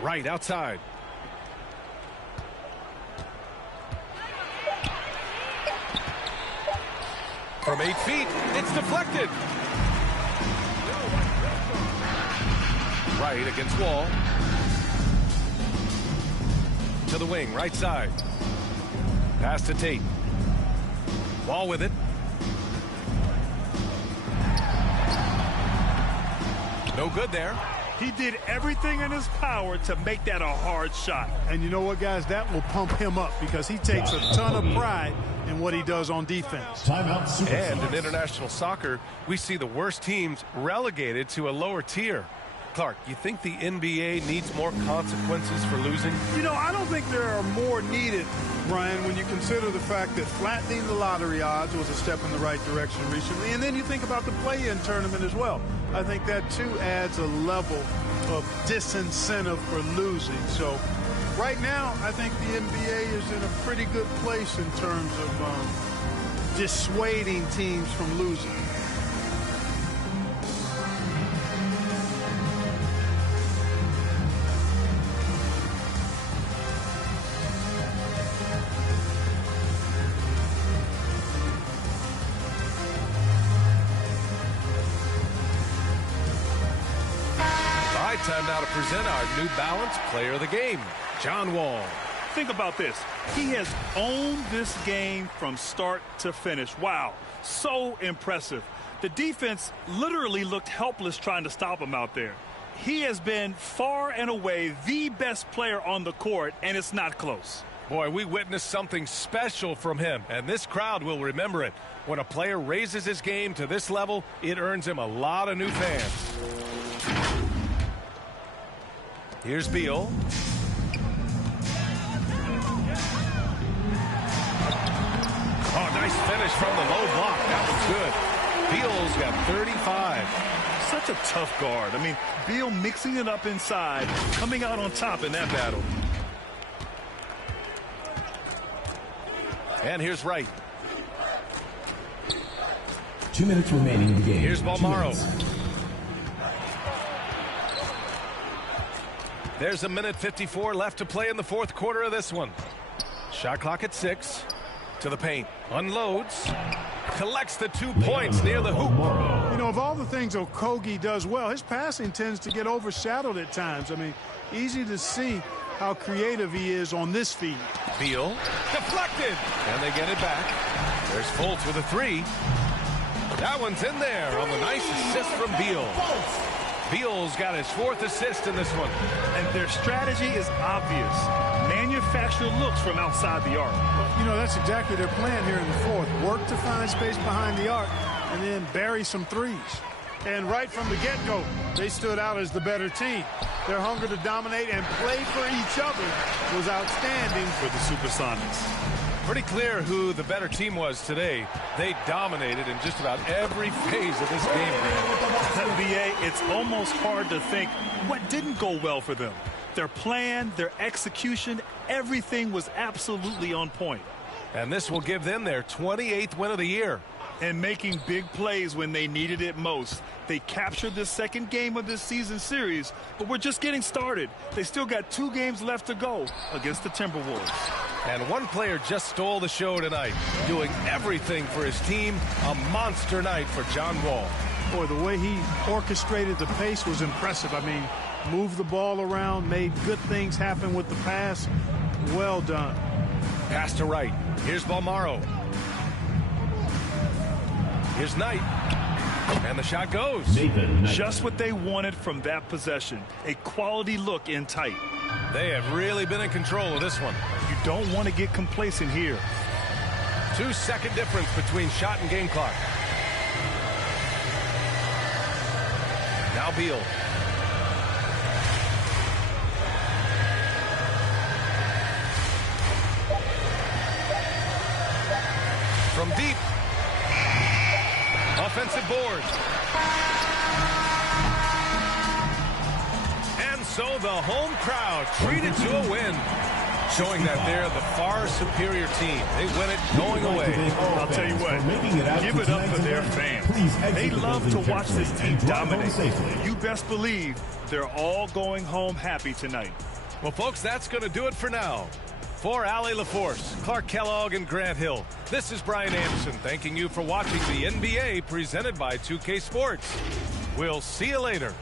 Wright outside. From 8 feet, it's deflected. Wright against Wall. To the wing, right side. Pass to Tate. Wall with it. No good there. He did everything in his power to make that a hard shot. And you know what, guys? That will pump him up because he takes a ton of pride in what he does on defense. And in international soccer, we see the worst teams relegated to a lower tier. Clark, you think the NBA needs more consequences for losing? You know, I don't think there are more needed, Brian, when you consider the fact that flattening the lottery odds was a step in the right direction recently. And then you think about the play-in tournament as well. I think that, too, adds a level of disincentive for losing. So right now, I think the NBA is in a pretty good place in terms of dissuading teams from losing. Time now to present our New Balance Player of the Game, John Wall. Think about this. He has owned this game from start to finish. Wow, so impressive. The defense literally looked helpless trying to stop him out there. He has been far and away the best player on the court, and it's not close. Boy, we witnessed something special from him, and this crowd will remember it. When a player raises his game to this level, it earns him a lot of new fans. Here's Beal. Oh, nice finish from the low block. That was good. Beal's got 35. Such a tough guard. I mean, Beal mixing it up inside, coming out on top in that battle. And here's Wright. 2 minutes remaining in the game. Here's Balmaro. There's a minute 54 left to play in the fourth quarter of this one. Shot clock at 6. To the paint. Unloads. Collects the 2 points near the hoop. You know, of all the things Okogie does well, his passing tends to get overshadowed at times. I mean, easy to see how creative he is on this feed. Beal, deflected, and they get it back. There's Fultz with a three. That one's in there on the nice assist from Beal. Beal's got his 4th assist in this one. And their strategy is obvious. Manufacture looks from outside the arc. You know, that's exactly their plan here in the 4th. Work to find space behind the arc and then bury some threes. And right from the get-go, they stood out as the better team. Their hunger to dominate and play for each other was outstanding for the Supersonics. Pretty clear who the better team was today. They dominated in just about every phase of this game. BA, it's almost hard to think what didn't go well for them. Their plan, their execution, everything was absolutely on point. And this will give them their 28th win of the year. And making big plays when they needed it most. They captured the 2nd game of this season series, but we're just getting started. They still got 2 games left to go against the Timberwolves. And one player just stole the show tonight, doing everything for his team. A monster night for John Wall. Boy, the way he orchestrated the pace was impressive. I mean, moved the ball around, made good things happen with the pass. Well done. Pass to right. Here's Balmaro. Here's Knight. And the shot goes. Just what they wanted from that possession. A quality look in tight. They have really been in control of this one. You don't want to get complacent here. 2-second difference between shot and game clock. Now Beal. From deep. Offensive board. And so the home crowd treated to a win, showing that they're the far superior team. They win it going away. I'll tell you what, give it up for their fans. They love to watch this team dominate. You best believe they're all going home happy tonight. Well, folks, that's going to do it for now. For Allie LaForce, Clark Kellogg, and Grant Hill, this is Brian Anderson thanking you for watching the NBA presented by 2K Sports. We'll see you later.